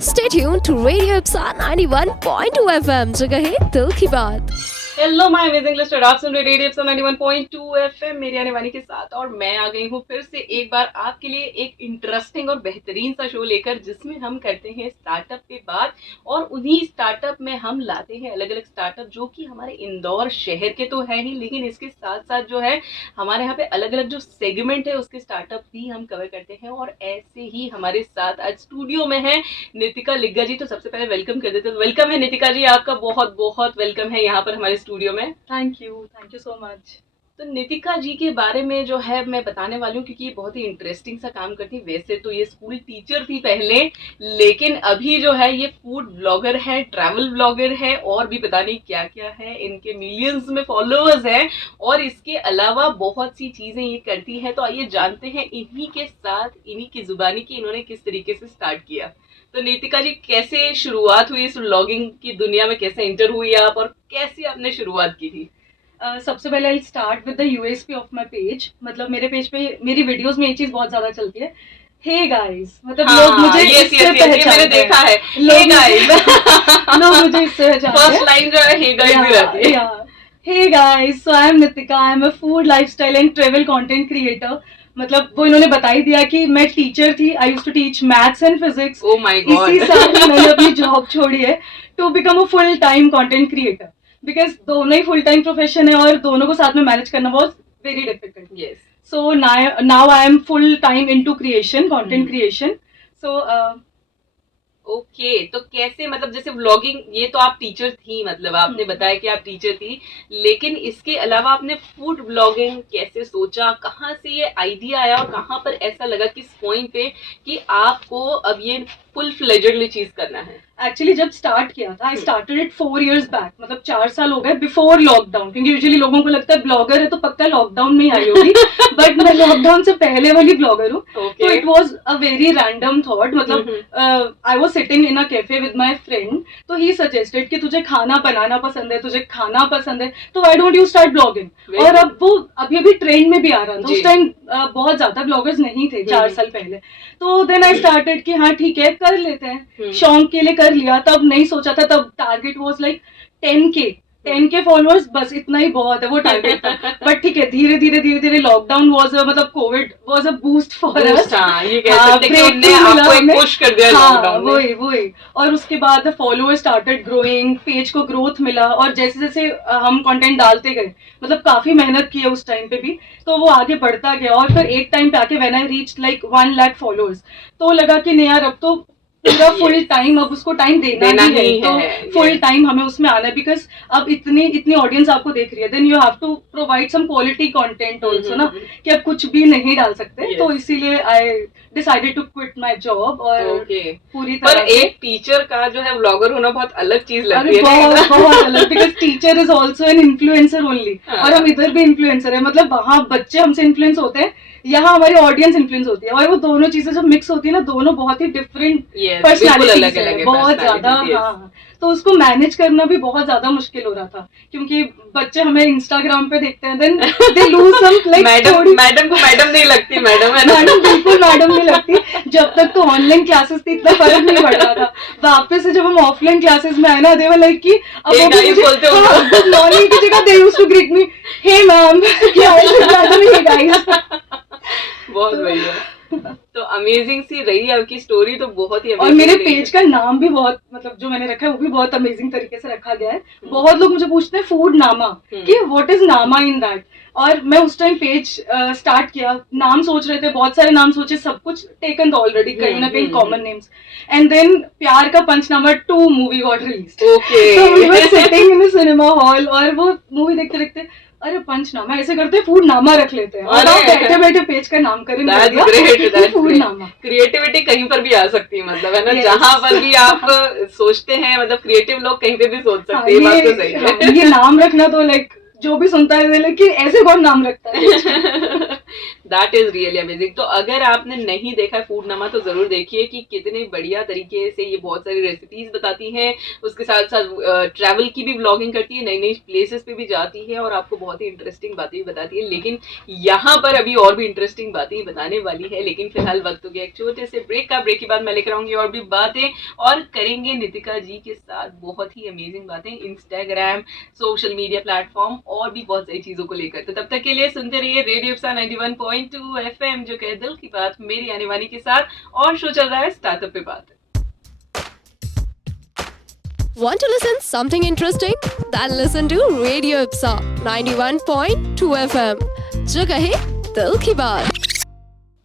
Stay tuned to Radio Ipsa 91.2 FM, जगह है दिल की बात। हेलो माय अमेजिंग लिस्टर, आप सुन रहे रेडियो एफएम 91.2 एफएम मेरी आने वाली के साथ। और मैं आ गई हूँ फिर से एक बार आपके लिए एक इंटरेस्टिंग और बेहतरीन सा शो लेकर, जिसमें हम करते हैं स्टार्टअप पे बात। और उन्हीं स्टार्टअप में हम लाते हैं अलग अलग स्टार्टअप जो कि हमारे इंदौर शहर के तो है ही, लेकिन इसके साथ साथ जो है हमारे यहाँ पे अलग अलग जो सेगमेंट है उसके स्टार्टअप भी हम कवर करते हैं। और ऐसे ही हमारे साथ आज स्टूडियो में है नितिका लिग्गा जी। तो सबसे पहले वेलकम कर देते हैं। वेलकम है नितिका जी, आपका बहुत बहुत वेलकम है यहाँ पर हमारे स्टूडियो में। Thank you so much. तो नितिका जी के बारे में जो है मैं बताने वाली हूँ, क्योंकि ये बहुत ही इंटरेस्टिंग सा काम करती है। वैसे तो ये स्कूल टीचर थी पहले, लेकिन अभी जो है ये फूड ब्लॉगर है, ट्रैवल ब्लॉगर है, और भी पता नहीं क्या क्या है। इनके मिलियंस में फॉलोअर्स हैं और इसके अलावा बहुत सी चीजें ये करती है। तो आइए जानते हैं इन्हीं के साथ, इन्हीं की जुबानी की इन्होंने किस तरीके से स्टार्ट किया। तो नितिका जी, कैसे शुरुआत हुई इस व्लॉगिंग की दुनिया में, कैसे एंटर हुई आप और कैसे आपने शुरुआत की थी? सबसे पहले I start with the USP of my page. मतलब मेरे पेज पे मेरी वीडियोस में ये चीज बहुत ज्यादा चलती है, हे गाइस। मतलब लोग मुझे इससे पहचानते मैंने देखा है, हे गाइस। लोग मुझे इससे पहचानते हैं। फर्स्ट लाइन जो है हे गाइस भी रहती है। Hey guys, so I am Nitika, I am a food lifestyle and travel content creator. मतलब वो इन्होंने बता ही दिया कि मैं टीचर थी। I used to teach maths and physics. Oh my god. इसी साल मैंने अपनी जॉब छोड़ी है to become a full time content creator, because दोनों ही फुल टाइम प्रोफेशन है और दोनों को साथ में मैनेज करना बहुत very difficult. Yes. So now I am full time into creation, content creation. So okay, तो कैसे, मतलब जैसे व्लॉगिंग, ये तो आप टीचर थी, मतलब आपने बताया कि आप टीचर थी, लेकिन इसके अलावा आपने फूड ब्लॉगिंग कैसे सोचा, कहाँ से ये आइडिया आया और कहाँ पर ऐसा लगा किस पॉइंट पे कि आपको अब ये फुल फ्लेजेडली चीज करना है? एक्चुअली जब स्टार्ट किया था, I started it 4 years back. मतलब 4 साल हो गए बिफोर लॉकडाउन, क्योंकि यूजुअली लोगों को लगता है ब्लॉगर है तो पक्का लॉकडाउन में ही आई होगी। बट मैं लॉकडाउन से पहले वाली ब्लॉगर हूँ। तो it was a very random thought. मतलब I was sitting in a cafe with my friend, तो ही सजेस्टेड कि तुझे खाना बनाना पसंद है, तुझे खाना पसंद है, तो why don't you start blogging. और अब वो अभी ट्रेंड में भी आ रहा था। उस टाइम बहुत ज्यादा ब्लॉगर्स नहीं थे 4 साल पहले। तो देन आई स्टार्टेड कि हाँ ठीक है, कर लेते हैं, शौक के लिए कर लिया। तब नहीं सोचा था, तब target was like 10K followers, बस इतना ही बहुत है, वो टारगेट था। बट ठीक है, धीरे धीरे लॉकडाउन वाज मतलब Covid was a boost for us. ये कह सकते हैं कि उन्होंने आपको एक पुश कर दिया लॉकडाउन में। वही। और उसके बाद फॉलोअर्स स्टार्टेड ग्रोइंग, पेज को ग्रोथ मिला, और जैसे जैसे हम कंटेंट डालते गए, मतलब काफी मेहनत की है उस टाइम पे भी, तो वो आगे बढ़ता गया। और फिर एक टाइम पे आके when I reach like 1 lakh followers, तो लगा कि नहीं यार, अब तो पूरा फुल टाइम, अब उसको टाइम देना ही है। तो फुल टाइम हमें उसमें आना है, बिकॉज अब इतनी ऑडियंस आपको देख रही है, then you have to provide some quality content also ना, कि अब कुछ भी नहीं डाल सकते। तो इसीलिए I decided to quit my job. और पूरी तरह पर एक टीचर का जो है व्लॉगर होना बहुत अलग चीज लगती है। बहुत अलग, because teacher is also an influencer only. और हम इधर भी इन्फ्लुएंसर है। मतलब वहाँ बच्चे हमसे इन्फ्लुएंस होते हैं, यहाँ हमारी ऑडियंस इन्फ्लुएंस होती है, और वो दोनों चीजें जब मिक्स होती है ना, दोनों बहुत ही डिफरेंट पर्सनालिटीज है, बहुत ज्यादा। हाँ, तो उसको मैनेज करना भी बहुत ज्यादा मुश्किल हो रहा था, क्योंकि बच्चे हमें इंस्टाग्राम पे देखते हैं, then they lose some like madam को मैडम नहीं लगती, मैडम है ना? मैडम बिल्कुल मैडम नहीं लगती। जब तक तो ऑनलाइन क्लासेस थी, इतना फर्क नहीं पड़ रहा था। वापस से जब हम ऑफलाइन क्लासेस में आए ना, दे वर लाइक कि अब वो गुड मॉर्निंग की जगह they used to greet me, hey ma'am, क्या है गाइस। बहुत बढ़िया। तो अमेजिंग सी रही आपकी स्टोरी, तो बहुत ही और मेरे पेज का नाम भी बहुत, मतलब जो मैंने रखा है वो भी बहुत अमेजिंग तरीके से रखा गया है। बहुत लोग मुझे पूछते हैं फूड नामा, कि व्हाट इज नामा इन दैट। और मैं उस टाइम पेज स्टार्ट किया, नाम सोच रहे थे, बहुत सारे नाम सोचे, सब कुछ टेकन था ऑलरेडी, कहीं ना कहीं common names. And then Pyaar Ka Punchnama 2 movie got released. तो we were sitting in a cinema hall, और वो मूवी देखते देखते, अरे पंचनामा ऐसे करते, फूड नामा रख लेते हैं, और बैठे बैठे पेज का नामकरण कर दिया, फूड नामा। क्रिएटिविटी कहीं पर भी आ सकती है, मतलब है ना, जहाँ पर भी आप सोचते हैं, मतलब क्रिएटिव लोग कहीं पे भी सोच सकते हैं। बात तो सही है। ये नाम रखना तो लाइक जो भी सुनता है, लेकिन ऐसे कौन नाम रखता है? That is really amazing. तो अगर आपने नहीं देखा है फूडनामा तो जरूर देखिए कि कितने बढ़िया तरीके से ये बहुत सारी रेसिपीज बताती हैं, उसके साथ साथ ट्रैवल की भी ब्लॉगिंग करती है, नई नई प्लेसेस पे भी जाती है और आपको बहुत ही इंटरेस्टिंग बातें भी बताती है। लेकिन यहाँ पर अभी और भी इंटरेस्टिंग बातें बताने वाली है, लेकिन फिलहाल वक्त हो गया एक छोटे से ब्रेक का। ब्रेक के बाद मैं लेकर आऊंगी और भी बातें और करेंगे नितिका जी के साथ बहुत ही अमेजिंग बातें, इंस्टाग्राम, सोशल मीडिया प्लेटफॉर्म और भी बहुत सारी चीजों को लेकर। तो तब तक के लिए सुनते रहिए रेडियो 91.2 FM जो कहे दिल की बात, मेरी आने वाली के साथ। और शो चल रहा है स्टार्टअप पे बात। Want to listen something interesting? Then listen to Radio Ipsa 91.2 FM जगह है दिल की बात।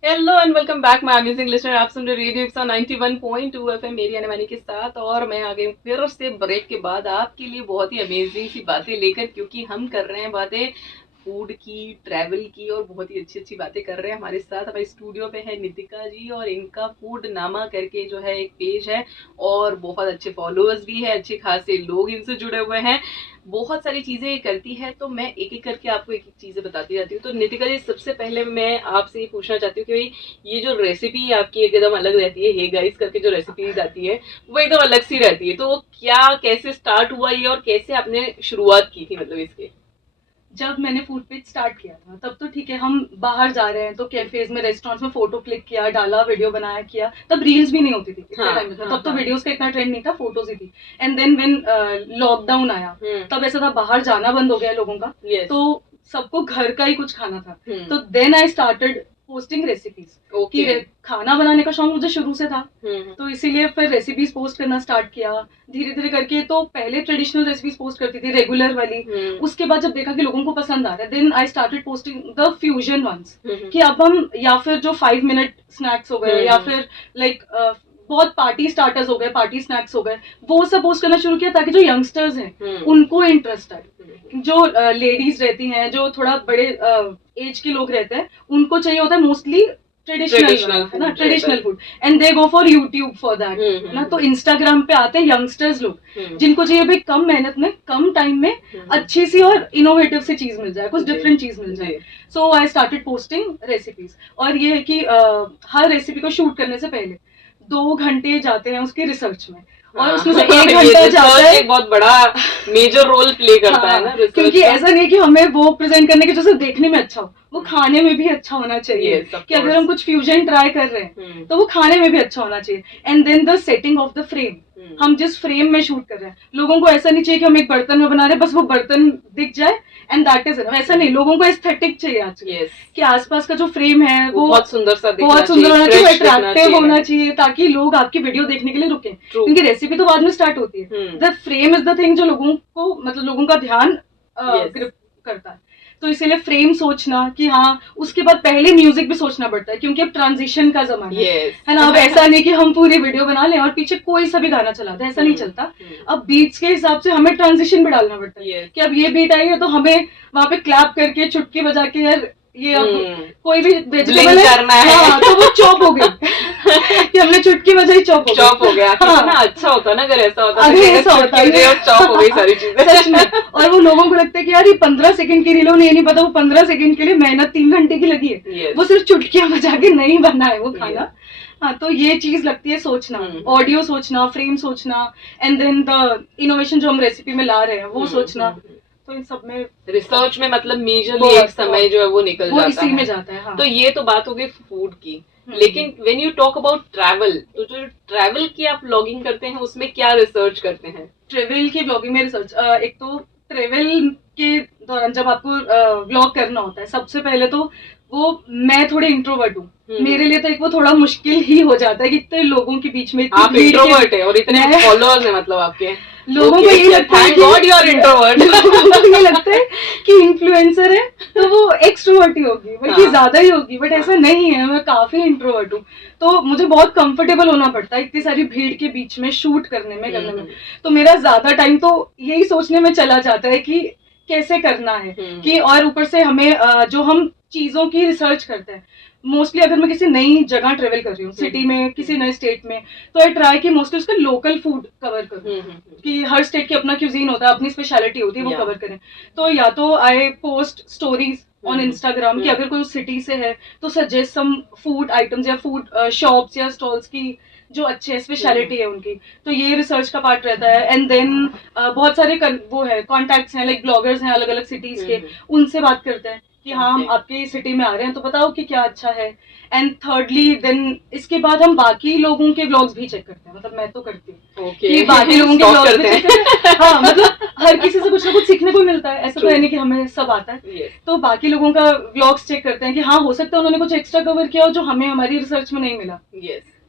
Hello and welcome back my amazing listener, आप सुन रहे रेडियो 91.2 FM मेरी आने वाली के साथ। और मैं आ गई फिर से ब्रेक के बाद आपके लिए बहुत ही अमेजिंग सी बातें लेकर, क्योंकि हम कर रहे हैं बातें फूड की, ट्रैवल की और बहुत ही अच्छी अच्छी बातें कर रहे हैं। हमारे साथ हमारे स्टूडियो पे है नितिका जी और इनका फूडनामा करके जो है एक पेज है और बहुत अच्छे फॉलोअर्स भी है, अच्छे खासे लोग इनसे जुड़े हुए हैं, बहुत सारी चीजें ये करती है। तो मैं एक एक करके आपको एक एक चीजें बताती जाती हूँ। तो नितिका जी सबसे पहले मैं आपसे ये पूछना चाहती हूँ कि भाई ये जो रेसिपी आपकी एकदम अलग रहती है, हे गाइस करके जो रेसिपी आती है वो एकदम अलग सी रहती है, तो वो क्या कैसे स्टार्ट हुआ ये और कैसे आपने शुरुआत की थी मतलब इसके? जब मैंने फूड पेज स्टार्ट किया था तब तो ठीक है, हम बाहर जा रहे हैं तो कैफेज में, रेस्टोरेंट्स में फोटो क्लिक किया, डाला, वीडियो बनाया, किया। तब रील्स भी नहीं होती थी तब तो वीडियोस का इतना ट्रेंड नहीं था, फोटोज ही थी। एंड देन व्हेन लॉकडाउन आया तब ऐसा था बाहर जाना बंद हो गया लोगों का, तो सबको घर का ही कुछ खाना था। तो then I started posting recipes कि खाना बनाने का शौक मुझे शुरू से था, तो इसीलिए फिर रेसिपीज पोस्ट करना स्टार्ट किया धीरे धीरे करके। तो पहले ट्रेडिशनल रेसिपीज पोस्ट करती थी रेगुलर वाली, उसके बाद जब देखा कि लोगों को पसंद आ रहा है, then I started posting the fusion ones कि अब हम या फिर जो 5 मिनट स्नैक्स हो गए या फिर लाइक बहुत पार्टी स्टार्टर्स हो गए, पार्टी स्नैक्स हो गए, वो सब पोस्ट करना शुरू किया ताकि जो यंगस्टर्स हैं उनको इंटरेस्ट आए। जो लेडीज रहती हैं, जो थोड़ा बड़े एज के लोग रहते हैं, उनको चाहिए होता है mostly traditional food and they go for YouTube for that ना। तो इंस्टाग्राम पे आते हैं यंगस्टर्स लोग जिनको चाहिए भाई कम मेहनत में, कम टाइम में अच्छी सी और इनोवेटिव सी चीज मिल जाए, कुछ डिफरेंट चीज मिल जाए। सो आई स्टार्टेड पोस्टिंग रेसिपीज। और ये है कि हर रेसिपी को शूट करने से पहले 2 घंटे जाते हैं उसकी रिसर्च में, और उसमें से 1 घंटा जाता है, बहुत बड़ा मेजर रोल प्ले करता है ना, क्योंकि ऐसा नहीं कि हमें वो प्रेजेंट करने के जो सिर्फ देखने में अच्छा हो, वो खाने में भी अच्छा होना चाहिए। कि अगर हम कुछ फ्यूजन ट्राई कर रहे हैं तो वो खाने में भी अच्छा होना चाहिए। And then the setting of the frame, हम जिस फ्रेम में शूट कर रहे हैं, लोगों को ऐसा नहीं चाहिए कि हम एक बर्तन में बना रहे हैं बस वो बर्तन दिख जाए एंड दैट इज इनफ। ऐसा नहीं, लोगों को एस्थेटिक चाहिए आजकल कि आसपास का जो फ्रेम है वो बहुत सुंदर होना चाहिए, अट्रैक्टिव होना चाहिए, ताकि लोग आपकी वीडियो देखने के लिए रुके, क्योंकि रेसिपी तो बाद में स्टार्ट होती है। The frame is the thing जो लोगों को, मतलब लोगों का ध्यान ग्रिप करता है। तो इसीलिए फ्रेम सोचना कि हाँ, उसके बाद पहले म्यूजिक भी सोचना पड़ता है, क्योंकि अब ट्रांजिशन का जमाना है ना। अब ऐसा नहीं कि हम पूरी वीडियो बना लें और पीछे कोई सा भी गाना चला दे, ऐसा नहीं चलता। अब बीट्स के हिसाब से हमें ट्रांजिशन भी डालना पड़ता है कि अब ये बीट आई है तो हमें वहां पे क्लैप करके, चुटकी बजा के, यार ये अब कोई भी वेजिटेबल करना है, हाँ, तो वो चॉप हो गई कि हमने चुटकी बजाई, चॉप हो गया। कितना अच्छा होता ना अगर ऐसा होता, चॉप हो गई सारी चीजें सच में। और वो लोगों को लगता है कि यार ये 15 सेकंड की रील, उन्हें नहीं पता वो 15 सेकंड के लिए मेहनत 3 घंटे की लगी है। वो सिर्फ चुटकियां बजा के नहीं बना है वो खाना। हाँ, तो ये चीज लगती है सोचना, ऑडियो सोचना, फ्रेम सोचना, एंड देन द इनोवेशन जो हम रेसिपी में ला रहे हैं वो सोचना। तो इन सब में रिसर्च में मतलब मेजरली एक समय जो है वो निकल जाता है, इसी में जाता है। हाँ। तो ये तो बात हो गई फूड की, लेकिन when you talk about travel, तो जो ट्रैवल की आप ब्लॉगिंग करते हैं उसमें क्या रिसर्च करते हैं? ट्रैवल की ब्लॉगिंग में रिसर्च, एक तो ट्रैवल के दौरान जब आपको ब्लॉग करना होता है, सबसे पहले तो वो, मैं थोड़ी इंट्रोवर्ट हूँ, मेरे लिए तो एक वो थोड़ा मुश्किल ही हो जाता है कि इतने लोगों के बीच में, आप इंट्रोवर्ट है और इतने फॉलोअर्स है मतलब आपके, लोगों को ये लगता है ये लगता है कि इन्फ्लुएंसर है तो वो एक्सट्रोवर्ट ही होगी, बल्कि ज्यादा ही होगी, बट ऐसा नहीं है। मैं काफी इंट्रोवर्ट हूँ, तो मुझे बहुत कंफर्टेबल होना पड़ता है इतनी सारी भीड़ के बीच में शूट करने में। तो मेरा ज्यादा टाइम तो यही सोचने में चला जाता है कि कैसे करना है कि, और ऊपर से हमें जो हम चीजों की रिसर्च करते हैं, मोस्टली अगर मैं किसी नई जगह ट्रेवल कर रही हूँ, सिटी में, किसी नए स्टेट में, तो आई ट्राई कि मोस्टली उसका लोकल फूड कवर करूँ, कि हर स्टेट की अपना क्यूजीन होता है, अपनी स्पेशलिटी होती है, वो कवर करें। तो या तो I post stories on Instagram कि अगर कोई उस सिटी से है तो सजेस्ट सम फूड आइटम्स या फूड शॉप्स या स्टॉल्स की जो अच्छे स्पेशलिटी है उनकी, तो ये रिसर्च का पार्ट रहता है। एंड देन बहुत सारे वो है कॉन्टैक्ट्स हैं, लाइक ब्लॉगर्स हैं अलग अलग सिटीज के, उनसे बात करते हैं कि हाँ हम आपके सिटी में आ रहे हैं तो बताओ कि क्या अच्छा है। एंड थर्डली देन इसके बाद हम बाकी लोगों के व्लॉग्स भी चेक करते हैं, मतलब मैं तो करती हूँ कि बाकी लोगों के व्लॉग्स भी चेक करते हैं। हाँ, मतलब हर किसी से कुछ ना कुछ सीखने को मिलता है, ऐसा तो है नहीं कि हमें सब आता है। तो बाकी लोगों का व्लॉग्स चेक करते हैं कि हाँ हो सकता है उन्होंने कुछ एक्स्ट्रा कवर किया हो जो हमें हमारी रिसर्च में नहीं मिला।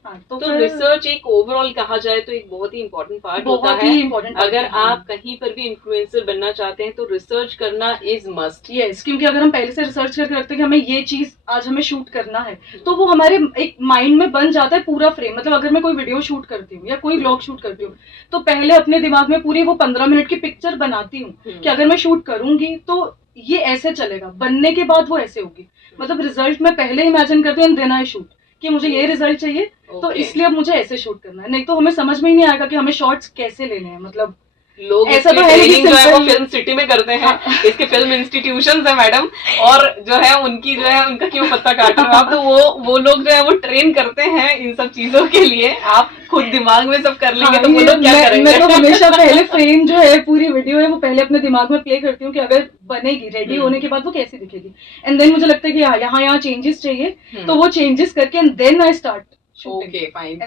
हाँ, तो रिसर्च एक ओवरऑल कहा जाए तो एक बहुत ही इम्पोर्टेंट पार्ट होता है। अगर आप कहीं पर भी इन्फ्लुएंसर बनना चाहते हैं तो रिसर्च करना इज मस्ट। यस, क्योंकि अगर हम पहले से रिसर्च करके रखते हैं कि हमें ये चीज आज हमें शूट करना है तो वो हमारे एक माइंड में बन जाता है पूरा फ्रेम। मतलब अगर मैं कोई वीडियो शूट करती हूँ या कोई व्लॉग शूट करती हूँ तो पहले अपने दिमाग में पूरी वो 15 मिनट की पिक्चर बनाती हूँ कि अगर मैं शूट करूंगी तो ये ऐसे चलेगा, बनने के बाद वो ऐसे होगी। मतलब रिजल्ट मैं पहले इमेजिन करती हूँ देन आई शूट कि मुझे ये रिजल्ट चाहिए तो इसलिए अब मुझे ऐसे शूट करना है, नहीं तो हमें समझ में ही नहीं आएगा कि हमें शॉट्स कैसे लेने हैं। मतलब लोग ऐसा तो ट्रेनिंग जो है वो फिल्म सिटी में करते हैं। हाँ। इसके फिल्म इंस्टीट्यूशंस है मैडम, और जो है उनकी जो है उनका क्यों पत्ता काट रहे हो आप, तो वो लोग जो है वो ट्रेन करते हैं इन सब चीजों के लिए। आप खुद दिमाग में सब कर लेंगे। हाँ, तो वो लोग क्या करेंगे? मैं तो हमेशा पहले फ्रेम जो है पूरी वीडियो है वो पहले अपने दिमाग में प्ले करती हूँ कि अगर बनेगी रेडी होने के बाद वो कैसी दिखेगी। एंड देन मुझे लगता है कि यहाँ चेंजेस चाहिए तो वो चेंजेस करके and then I start. Okay, fine.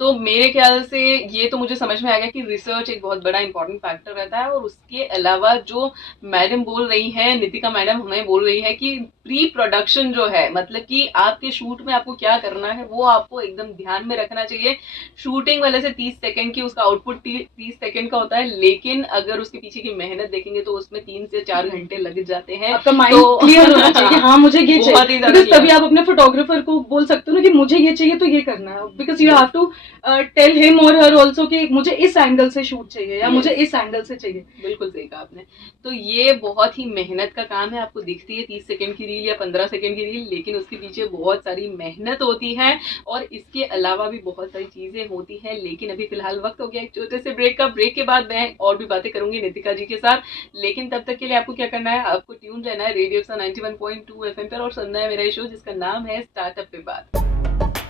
तो मेरे ख्याल से ये तो मुझे समझ में आ गया कि रिसर्च एक बहुत बड़ा इंपॉर्टेंट फैक्टर रहता है। और उसके अलावा जो मैडम बोल रही है, नितिका मैडम हमें बोल रही है कि प्री प्रोडक्शन जो है, मतलब कि आपके शूट में आपको क्या करना है वो आपको एकदम ध्यान में रखना चाहिए। शूटिंग वाले से 30 सेकंड की उसका आउटपुट 30 सेकंड का होता है, लेकिन अगर उसके पीछे की मेहनत देखेंगे तो उसमें 3 से 4 घंटे लग जाते हैं। आपका माइंड क्लियर होना चाहिए कि हाँ मुझे ये चाहिए, तभी आप अपने फोटोग्राफर को बोल सकते हो ना कि मुझे ये चाहिए तो ये करना है। Because you have to tell him और हर ऑल्सो कि मुझे इस एंगल से शूट चाहिए या मुझे इस एंगल से चाहिए। बिल्कुल सही कहा आपने। तो ये बहुत ही मेहनत का काम है। आपको दिखती है 30 सेकंड की रील या 15 सेकंड की रील, लेकिन उसके पीछे बहुत सारी मेहनत होती है और इसके अलावा भी बहुत सारी चीजें होती हैं। लेकिन अभी फिलहाल वक्त हो गया एक छोटे से ब्रेक का। ब्रेक के बाद मैं और भी बातें करूंगी नितिका जी के साथ, लेकिन तब तक के लिए आपको क्या करना है, आपको ट्यून रहना है रेडियो 91.2 FM पर और सुनना है मेरा शो जिसका नाम है स्टार्टअप पे बात।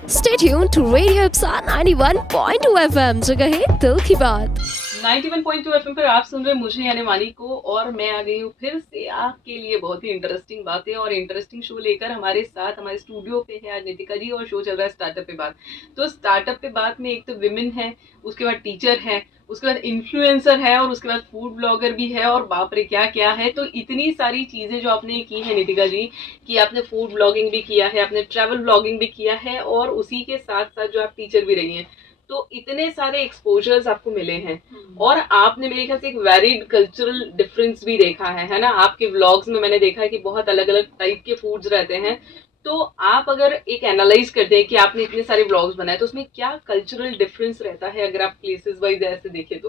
Stay tuned to Radio Ipsa 91.2 FM, जगह है दिल की बात। 91.2 FM पर आप सुन रहे मुझे यानी वानी को, और मैं आ गई हूँ फिर से आपके लिए बहुत ही इंटरेस्टिंग बातें और इंटरेस्टिंग शो लेकर। हमारे साथ हमारे स्टूडियो पे है आज नितिका जी और शो चल रहा है स्टार्टअप पे बात। तो स्टार्टअप पे बात में एक तो विमेन है, उसके बाद टीचर है, उसके बाद इन्फ्लुएंसर है और उसके बाद फूड ब्लॉगर भी है, और बाप रे क्या क्या है। तो इतनी सारी चीजें जो आपने की है नितिका जी, कि आपने फूड ब्लॉगिंग भी किया है, आपने ट्रैवल ब्लॉगिंग भी किया है, और उसी के साथ साथ जो आप टीचर भी रही हैं, तो इतने सारे एक्सपोजर्स आपको मिले हैं। और आपने मेरे ख्याल से एक वैरिड कल्चरल डिफरेंस भी देखा है ना। आपके व्लॉग्स में मैंने देखा है कि बहुत अलग अलग टाइप के फूड्स रहते हैं। तो आप अगर एक एनालाइज करते हैं कि आपने इतने सारे व्लॉग्स बनाए तो उसमें क्या कल्चरल डिफरेंस रहता है अगर आप प्लेसेस वाइज ऐसे देखें तो?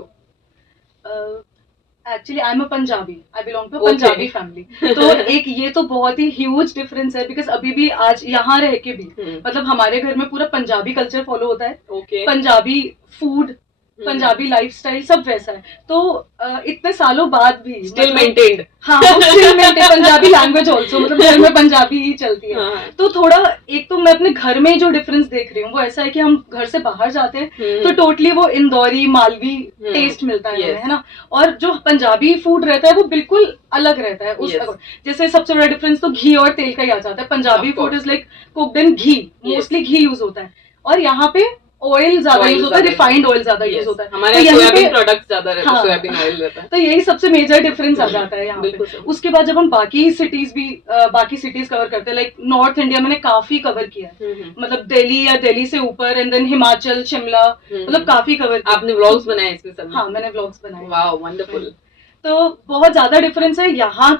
Actually I am a Punjabi, I belong to Punjabi family. तो एक ये तो बहुत ही ह्यूज डिफरेंस है, बिकॉज अभी भी आज यहाँ रह के भी मतलब हमारे घर में पूरा पंजाबी कल्चर फॉलो होता है। पंजाबी फूड, पंजाबी लाइफस्टाइल सब वैसा है। तो इतने सालों बाद भी स्टिल मेंटेन्ड। हाँ, still maintained Punjabi language also, मतलब घर में पंजाबी ही चलती है। तो थोड़ा एक तो मैं अपने घर में जो डिफरेंस देख रही हूँ वो ऐसा है कि हम घर से बाहर जाते हैं तो टोटली वो इंदौरी मालवी टेस्ट मिलता है, है ना। और जो पंजाबी फूड रहता है वो बिल्कुल अलग रहता है उस जैसे सबसे बड़ा डिफरेंस तो घी और तेल का ही आ जाता है। Punjabi food is like cooked in ghee, mostly ghee use होता है, और यहाँ पे ऑयल ज्यादा यूज होता है, रिफाइंड ऑयल ज्यादा यूज होता है। हमारे सोयाबीन प्रोडक्ट्स ज्यादा रहते हैं, सोयाबीन ऑयल रहता है। तो यही सबसे मेजर डिफरेंस आ जाता है यहाँ पे। उसके बाद जब हम बाकी सिटीज कवर करते हैं, लाइक नॉर्थ इंडिया मैंने काफी कवर किया है, मतलब दिल्ली या दिल्ली से ऊपर, एंड देन हिमाचल, शिमला, मतलब काफी कवर किया। आपने व्लॉग्स बनाए इसमें सब? हाँ, मैंने व्लॉग्स बनाए। Wow, wonderful. तो बहुत ज्यादा डिफरेंस है यहाँ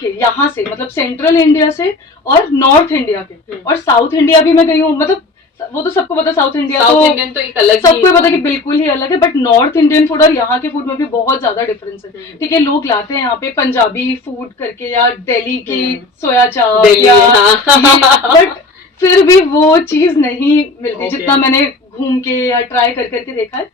से, मतलब सेंट्रल इंडिया से और नॉर्थ इंडिया के। और साउथ इंडिया भी मैं गई हूँ, मतलब वो तो सबको पता, साउथ इंडियन तो एक अलग, सबको पता कि बिल्कुल ही अलग है। बट नॉर्थ इंडियन फूड और यहाँ के फूड में भी बहुत ज्यादा डिफरेंस है। ठीक है, लोग लाते हैं यहाँ पे पंजाबी फूड करके या दिल्ली की सोया चाप बट फिर भी वो चीज नहीं मिलती जितना मैंने घूम के या ट्राई कर करके देखा है।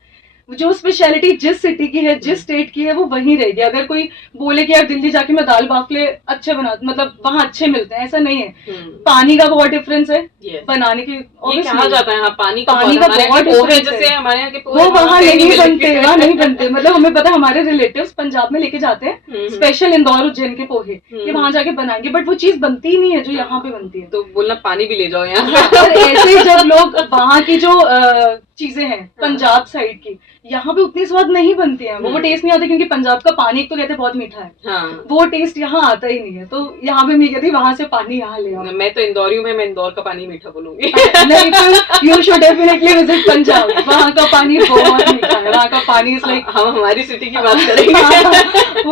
जो स्पेशलिटी जिस सिटी की है, जिस स्टेट की है, वो वहीं रहेगी। अगर कोई बोले कि यार दिल्ली जाके मैं दाल बाफले अच्छे बना, मतलब वहाँ अच्छे मिलते हैं, ऐसा नहीं है। पानी का बहुत डिफरेंस है बनाने की। ये कहा जाता है, हाँ, पानी का बहुत डिफरेंस जैसे है। हमारे यहाँ के पोहे वो वहाँ नहीं बनते, वहाँ नहीं बनते। बनते। मतलब हमें पता है, हमारे रिलेटिव्स पंजाब में लेके जाते हैं स्पेशल इंदौर उज्जैन के पोहे, कि वहाँ जाके बनाएंगे, बट वो चीज बनती ही नहीं है जो यहाँ पे बनती है। तो बोलना पानी भी ले जाओ यहाँ। और ऐसे जब लोग वहाँ की जो चीजें हैं पंजाब साइड की, यहाँ पे उतनी स्वाद नहीं बनती है, वो टेस्ट नहीं आता, क्योंकि पंजाब का पानी एक तो कहते हैं बहुत मीठा है, हाँ। वो टेस्ट यहाँ आता ही नहीं है। तो यहाँ पे मैं कहती वहां से पानी यहाँ ले आओ। मैं तो इंदौरी हूँ, मैं इंदौर का पानी मीठा बोलूंगी। नहीं तो you should definitely visit Punjab, वहाँ का पानी बहुत मीठा है, वहाँ का पानी इज लाइक। हम हमारी सिटी की बात करेंगे।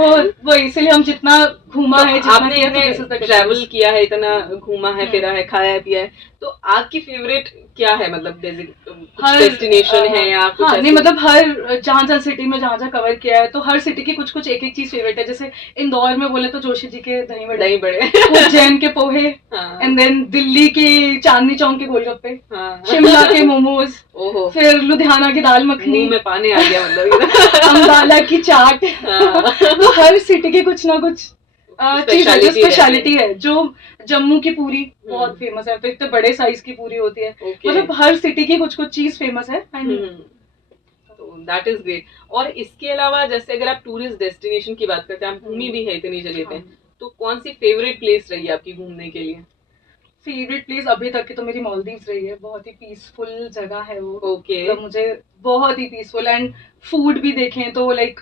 वो इसलिए हम जितना घूमा है, आपने ट्रैवल किया है, इतना घूमा है, फिरा है, खाया पिया है, तो आपकी फेवरेट क्या है? मतलब डेस्टिनेशन है या कुछ? हाँ, नहीं मतलब हर जहाँ सिटी में जहाँ कवर किया है, तो हर सिटी की कुछ एक चीज फेवरेट है। जैसे इंदौर में बोले तो जोशी जी के दही बड़े, उज्जैन के पोहे, एंड देन दिल्ली की चांदनी चौक के गोलगप्पे, शिमला के मोमोज, फिर लुधियाना की दाल मखनी, में पानी आ गया मतलब, अम्बाला की चाट। तो हर सिटी के कुछ ना कुछ स्पेशलिटी है। जो जम्मू की पूरी बहुत फेमस है, तो इतने बड़े साइज की पूरी होती है। मतलब हर सिटी की कुछ चीज फेमस है। तो दैट इज ग्रेट। और इसके अलावा जैसे अगर आप टूरिस्ट डेस्टिनेशन की बात करते हैं, आप घूमी भी है इतनी जगह पे, तो कौन सी फेवरेट प्लेस रही है आपकी घूमने के लिए? फेवरेट प्लेस अभी तक की तो मेरी मालदीव्स रही है। बहुत ही पीसफुल जगह है वो। तो मुझे बहुत ही पीसफुल, एंड फूड भी देखें तो लाइक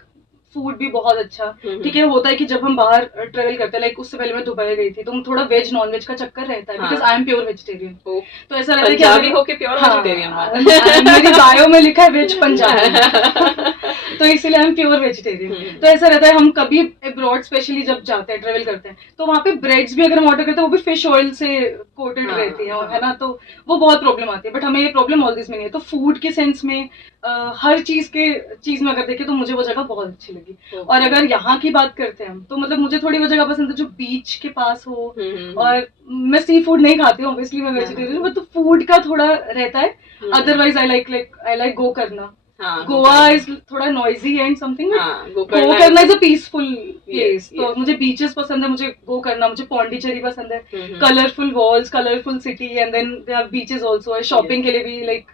फूड भी बहुत अच्छा। ठीक है, होता है कि जब हम बाहर ट्रेवल करते हैं, लाइक उससे पहले मैं दुबई गई थी, तो थोड़ा वेज नॉन वेज का चक्कर रहता है, because I am pure vegetarian. तो ऐसा रहता है कि पंजाबी होके प्योर वेजिटेरियन, मेरी बायो में लिखा है वेज पंजाबी। तो इसीलिए हम प्योर वेजिटेरियन। तो ऐसा रहता है, हम कभी अब्रॉड स्पेशली जब जाते हैं, ट्रेवल करते हैं, तो वहाँ पे ब्रेड्स भी अगर हम ऑर्डर करते हैं, वो भी फिश ऑयल से कोटेड रहती है, है ना, तो वो बहुत प्रॉब्लम आती है। बट हमें ये प्रॉब्लम ऑलवेज में नहीं है। तो फूड के सेंस में हर चीज में अगर देखें तो मुझे वो जगह बहुत अच्छी लगी। और अगर यहाँ की बात करते हैं हम, तो मतलब मुझे थोड़ी वो जगह पसंद है जो बीच के पास हो। और मैं सी फूड नहीं खाती हूँ, ऑब्वियसली मैं वेजिटेरियन हूँ, तो फूड का थोड़ा रहता है। अदरवाइज आई लाइक गो करना। गोवा इज थोड़ा नॉइजी एंड समथिंग, गो करना इज अ पीसफुल प्लेस। तो मुझे बीचेस पसंद है, मुझे गो करना, मुझे पौंडीचेरी पसंद है। Colourful walls, colourful city, and then they have beaches also है, शॉपिंग के लिए भी लाइक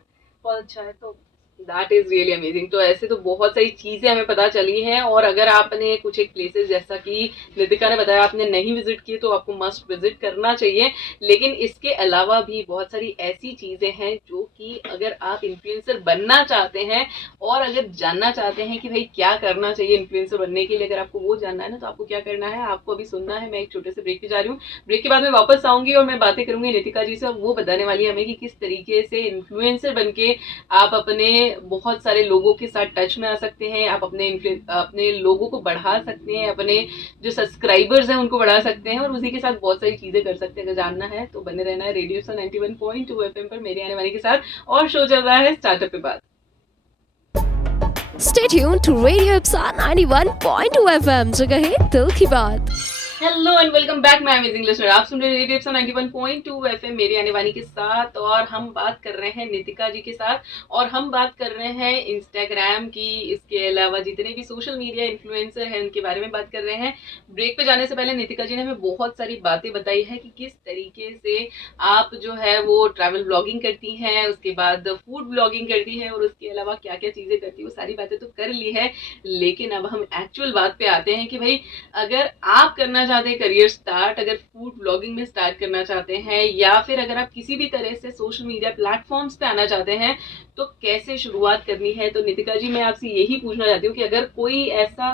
बहुत अच्छा है। तो दैट इज रियली अमेजिंग। तो ऐसे तो बहुत सारी चीजें हमें पता चली हैं, और अगर आपने कुछ एक प्लेसेस जैसा कि नितिका ने बताया आपने नहीं विजिट किए, तो आपको मस्ट विजिट करना चाहिए। लेकिन इसके अलावा भी बहुत सारी ऐसी चीजें हैं जो कि अगर आप इन्फ्लुएंसर बनना चाहते हैं और अगर जानना चाहते हैं कि भाई क्या करना चाहिए इन्फ्लुएंसर बनने के लिए, अगर आपको वो जानना है ना, तो आपको क्या करना है, आपको अभी सुनना है। मैं एक छोटे से ब्रेक पे जा रही हूँ, ब्रेक के बाद में वापस आऊंगी और मैं बातें करूंगी नितिका जी से, और वो बताने वाली है हमें कि किस तरीके से इन्फ्लुएंसर बनके आप अपने बहुत सारे लोगों के साथ टच में आ सकते हैं, आप अपने लोगों को बढ़ा सकते हैं, अपने जो सब्सक्राइबर्स हैं उनको बढ़ा सकते हैं, और उसी के साथ बहुत सारी चीजें कर सकते हैं। अगर जानना है तो बने रहना है रेडियो 91.2 FM पर मेरे आने वाले के साथ, और शो चल रहा है स्टार्टअप पे बात। Stay tuned to Radio Ipsa 91.2 FM, जगह है दिल की बात। Hello and welcome back my amazing listener. आप सुन रहे हैं रेडियो 91.2 एफएम मेरी आने वाली के साथ, और हम बात कर रहे हैं नितिका जी के साथ, और हम बात कर रहे हैं इंस्टाग्राम की, इसके अलावा जितने भी सोशल मीडिया इन्फ्लुएंसर हैं उनके बारे में बात कर रहे हैं। ब्रेक पे जाने से पहले नितिका जी ने हमें बहुत सारी बातें बताई है कि किस तरीके से आप जो है वो ट्रैवल ब्लॉगिंग करती हैं, उसके बाद फूड ब्लॉगिंग करती है, और उसके अलावा क्या क्या चीजें करती है, वो सारी बातें तो कर ली है। लेकिन अब हम एक्चुअल बात पे आते हैं कि भाई अगर आप करना चाहते हैं करियर स्टार्ट, अगर फूड ब्लॉगिंग में स्टार्ट करना चाहते हैं, या फिर अगर आप किसी भी तरह से सोशल मीडिया प्लेटफॉर्म्स पे आना चाहते हैं, तो कैसे शुरुआत करनी है। तो नितिका जी मैं आपसे यही पूछना चाहती हूँ कि अगर कोई ऐसा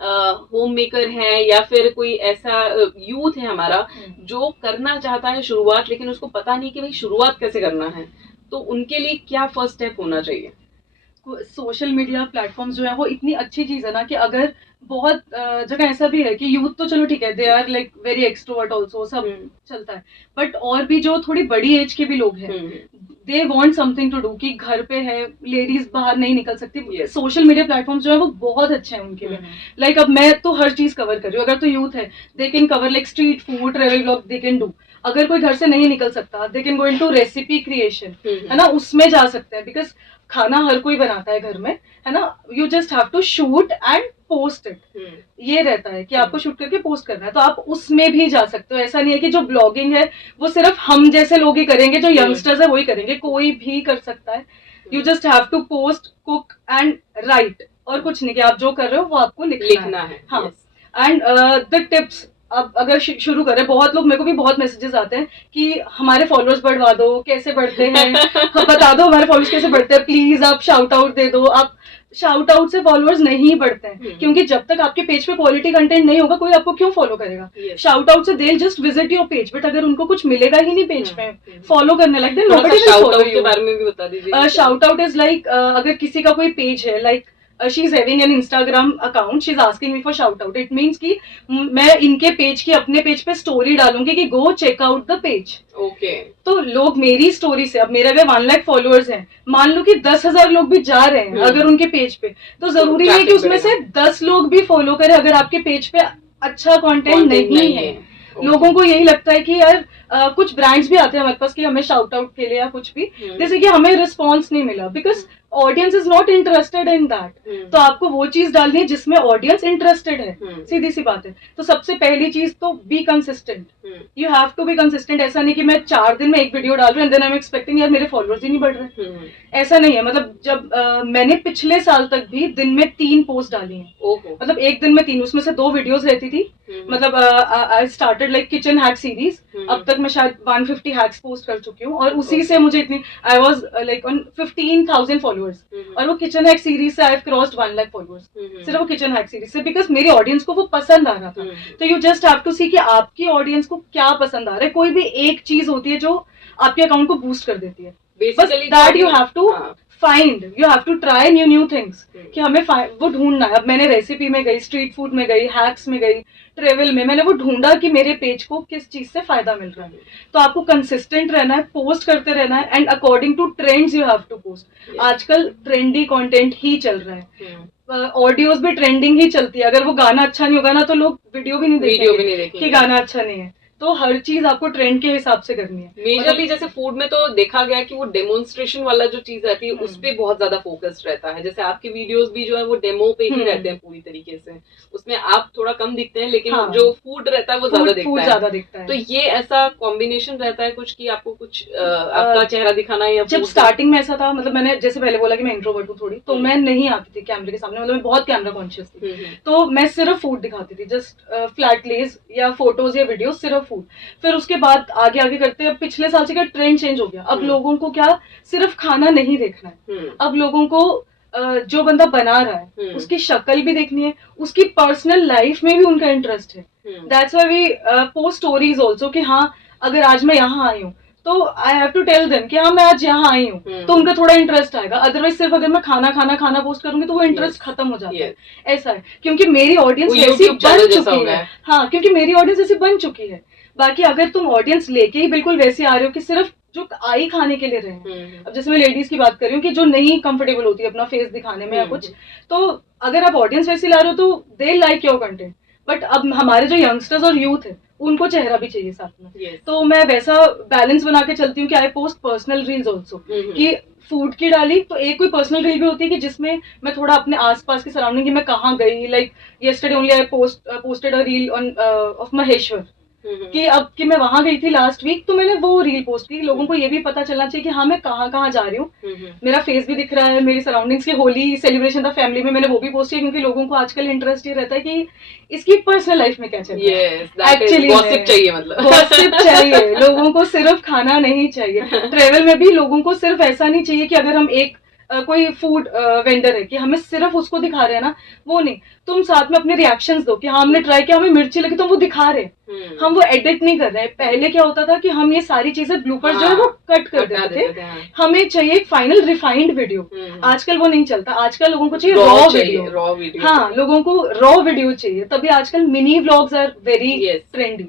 होम मेकर है या फिर कोई ऐसा यूथ है हमारा जो करना चाहता है शुरुआत, लेकिन उसको पता नहीं कि भाई शुरुआत कैसे करना है, तो उनके लिए क्या फर्स्ट स्टेप होना चाहिए? सोशल मीडिया प्लेटफॉर्म्स जो है वो इतनी अच्छी चीज है ना, कि अगर बहुत जगह ऐसा भी है कि यूथ तो चलो ठीक है, they are like very extrovert also, सब चलता है, बट और भी जो थोड़ी बड़ी एज के भी लोग हैं, they want something to do, कि घर पे है, लेडीज बाहर नहीं निकल सकती, सोशल मीडिया प्लेटफॉर्म्स जो है वो बहुत अच्छे हैं उनके लिए। लाइक अब मैं तो हर चीज कवर कर रही हूँ। अगर तो यूथ है, they can cover like street food, travel blog, they can do. अगर कोई घर से नहीं निकल सकता, they can go into recipe creation, है ना, उसमें जा सकते हैं, बिकॉज खाना हर कोई बनाता है घर में, है ना, you just have to shoot and post it, ये रहता है कि आपको शूट करके पोस्ट करना है, तो आप उसमें भी जा सकते हो। ऐसा नहीं है कि जो ब्लॉगिंग है वो सिर्फ हम जैसे लोग ही करेंगे, जो यंगस्टर्स है वही करेंगे, कोई भी कर सकता है। You just have to post, cook and write, और कुछ नहीं कि आप जो कर रहे हो वो आपको लिखना है। हाँ, एंड द टिप्स, अब अगर शुरू करें, बहुत लोग, मेरे को भी बहुत मैसेजेस आते हैं कि हमारे फॉलोअर्स बढ़वा दो, कैसे बढ़ते हैं, बता दो हमारे फॉलोअर्स कैसे बढ़ते हैं, प्लीज आप शाउट आउट दे दो। आप शाउट आउट से फॉलोअर्स नहीं बढ़ते हैं, क्योंकि जब तक आपके पेज पे क्वालिटी कंटेंट नहीं होगा कोई आपको क्यों फॉलो करेगा। शाउट आउट से they just visit your page, but अगर उनको कुछ मिलेगा ही नहीं पेज पे फॉलो करने like, then nobody will follow you. के बारे में भी बता दीजिए। शाउट आउट इज लाइक, अगर किसी का कोई पेज है, like she is having an Instagram account, she is asking me for shout out, it means कि मैं इनके पेज की अपने पेज पे स्टोरी डालूंगी कि go check out the page. Okay, तो लोग मेरी स्टोरी से, अब मेरे अगर 1 लाख फॉलोअर्स हैं, मान लो कि 10,000 लोग भी जा रहे हैं अगर उनके पेज पे, तो जरूरी है कि उसमें से 10 लोग भी फॉलो करें अगर आपके पेज पे अच्छा कंटेंट नहीं है। लोगों को यही लगता है कि यार कुछ ब्रांड्स भी आते हैं हमारे पास कि हमें शाउट आउट के लिए या कुछ भी, जैसे कि हमें रिस्पॉन्स नहीं मिला because audience is not interested in that. तो आपको वो चीज डालनी है जिसमें ऑडियंस इंटरेस्टेड है, सीधी सी बात है। तो सबसे पहली चीज तो be consistent, you have to be consistent. ऐसा नहीं कि मैं 4 दिन में एक वीडियो डाल रही हूँ and then I am expecting यार मेरे फॉलोअर्स ही नहीं बढ़ रहे, ऐसा नहीं है। मतलब जब मैंने पिछले साल तक भी दिन में 3 पोस्ट डाली हैं, मतलब एक दिन में 3, उसमें से 2 वीडियोस रहती थी। मतलब I started like kitchen hack series, अब तक मैं शायद 150 हैक्स पोस्ट कर चुकी हूँ, और उसी से मुझे इतनी, I was like on 15,000 followers, और वो किचन हैक सीरीज से I have crossed 1 lakh followers, सिर्फ वो किचन हैक सीरीज से, बिकॉज मेरी ऑडियंस को वो पसंद आ रहा था। तो यू जस्ट हैव टू सी कि आपकी ऑडियंस को क्या पसंद आ रहा है। कोई भी एक चीज होती है जो आपके अकाउंट को बूस्ट कर देती है, basically that you have to find, you have to try new things, कि हमें वो ढूंढना है। अब मैंने रेसिपी में गई, स्ट्रीट फूड में गई, हैक्स में गई, ट्रेवल में, मैंने वो ढूंढा कि मेरे पेज को किस चीज से फायदा मिल रहा है। तो आपको कंसिस्टेंट रहना है, पोस्ट करते रहना है, and according to trends you have to post. आजकल ट्रेंडी कंटेंट ही चल रहा है, ऑडियोज भी ट्रेंडिंग ही चलती है। अगर वो गाना अच्छा नहीं होगा ना तो लोग वीडियो भी नहीं देखेंगे कि गाना अच्छा नहीं है। तो हर चीज आपको ट्रेंड के हिसाब से करनी है। मेजरली जैसे फूड में तो देखा गया कि वो डेमोन्स्ट्रेशन वाला जो चीज रहती है उस पे बहुत ज्यादा फोकस्ड रहता है। जैसे आपके वीडियोस भी जो है वो डेमो पे ही रहते हैं पूरी तरीके से, उसमें आप थोड़ा कम दिखते हैं, लेकिन जो फूड रहता है वो ज्यादा दिखता है। तो ये ऐसा कॉम्बिनेशन रहता है कुछ कि आपको कुछ आपका चेहरा दिखाना है। जब स्टार्टिंग में ऐसा था, मतलब मैंने जैसे पहले बोला कि मैं इंट्रोवर्ट हूँ थोड़ी, तो मैं नहीं आती थी कैमरे के सामने, मतलब मैं बहुत कैमरा कॉन्शियस थी। तो मैं सिर्फ फूड दिखाती थी, जस्ट फ्लैट लेज या फोटोज या वीडियो, सिर्फ फूड। फिर उसके बाद आगे आगे करते, अब पिछले साल से क्या ट्रेंड चेंज हो गया। अब लोगों को क्या सिर्फ खाना नहीं देखना है, अब लोगों को जो बंदा बना रहा है उसकी शक्ल भी देखनी है, उसकी पर्सनल लाइफ में भी उनका इंटरेस्ट है। That's why we post stories also, कि हाँ अगर आज मैं यहाँ आई हूँ तो I have to tell them कि हाँ मैं आज यहाँ आई हूँ, तो उनका थोड़ा इंटरेस्ट आएगा। अदरवाइज सिर्फ अगर मैं खाना पोस्ट करूंगी तो वो इंटरेस्ट खत्म हो जाता है। ऐसा है, क्योंकि मेरी ऑडियंस ऐसी बन चुकी है। हाँ, क्योंकि मेरी ऑडियंस ऐसी बन चुकी है। बाकी अगर तुम ऑडियंस लेके ही बिल्कुल वैसे आ रहे हो कि सिर्फ जो आई खाने के लिए रहे हैं, अब जैसे मैं लेडीज की बात कर रही हूँ कि जो नहीं कंफर्टेबल होती है अपना फेस दिखाने में या कुछ, तो अगर आप ऑडियंस वैसे ला रहे हो तो they like your content. But अब हमारे जो यंगस्टर्स और यूथ है उनको चेहरा भी चाहिए साथ में। तो मैं वैसा बैलेंस बना के चलती हूँ कि I post personal reels also, कि फूड की डाली तो एक कोई पर्सनल रील भी होती है कि जिसमें मैं थोड़ा अपने आसपास की सराउंडिंग, कि मैं कहाँ गई, like yesterday only I posted a reel of Maheshwar, कि अब कि मैं वहां गई थी लास्ट वीक, तो मैंने वो रील पोस्ट की। लोगों को ये भी पता चलना चाहिए कि हाँ मैं कहाँ जा रही हूँ, मेरा फेस भी दिख रहा है, मेरी सराउंडिंग्स की होली सेलिब्रेशन था फैमिली में, मैंने वो भी पोस्ट किया, क्योंकि लोगों को आजकल इंटरेस्ट ये रहता है कि इसकी पर्सनल लाइफ में क्या चल रहा है। एक्चुअली गॉसिप चाहिए, मतलब गॉसिप चाहिए लोगों को, सिर्फ खाना नहीं चाहिए। ट्रेवल में भी लोगों को सिर्फ ऐसा नहीं चाहिए कि अगर हम एक कोई फूड वेंडर है कि हमें सिर्फ उसको दिखा रहे हैं ना, वो नहीं, तुम साथ में अपने रिएक्शंस दो कि हाँ हमने ट्राई किया, हमें मिर्ची लगी, तो वो दिखा रहे हैं, हम वो एडिट नहीं कर रहे हैं। पहले क्या होता था कि हम ये सारी चीजें ब्लूपर्स जो है वो कट कर देते थे। हमें चाहिए एक फाइनल रिफाइंड वीडियो, आजकल वो नहीं चलता। आजकल लोगों को चाहिए रॉ वीडियो। हाँ, लोगों को रॉ वीडियो चाहिए, तभी आजकल mini vlogs are very trendy,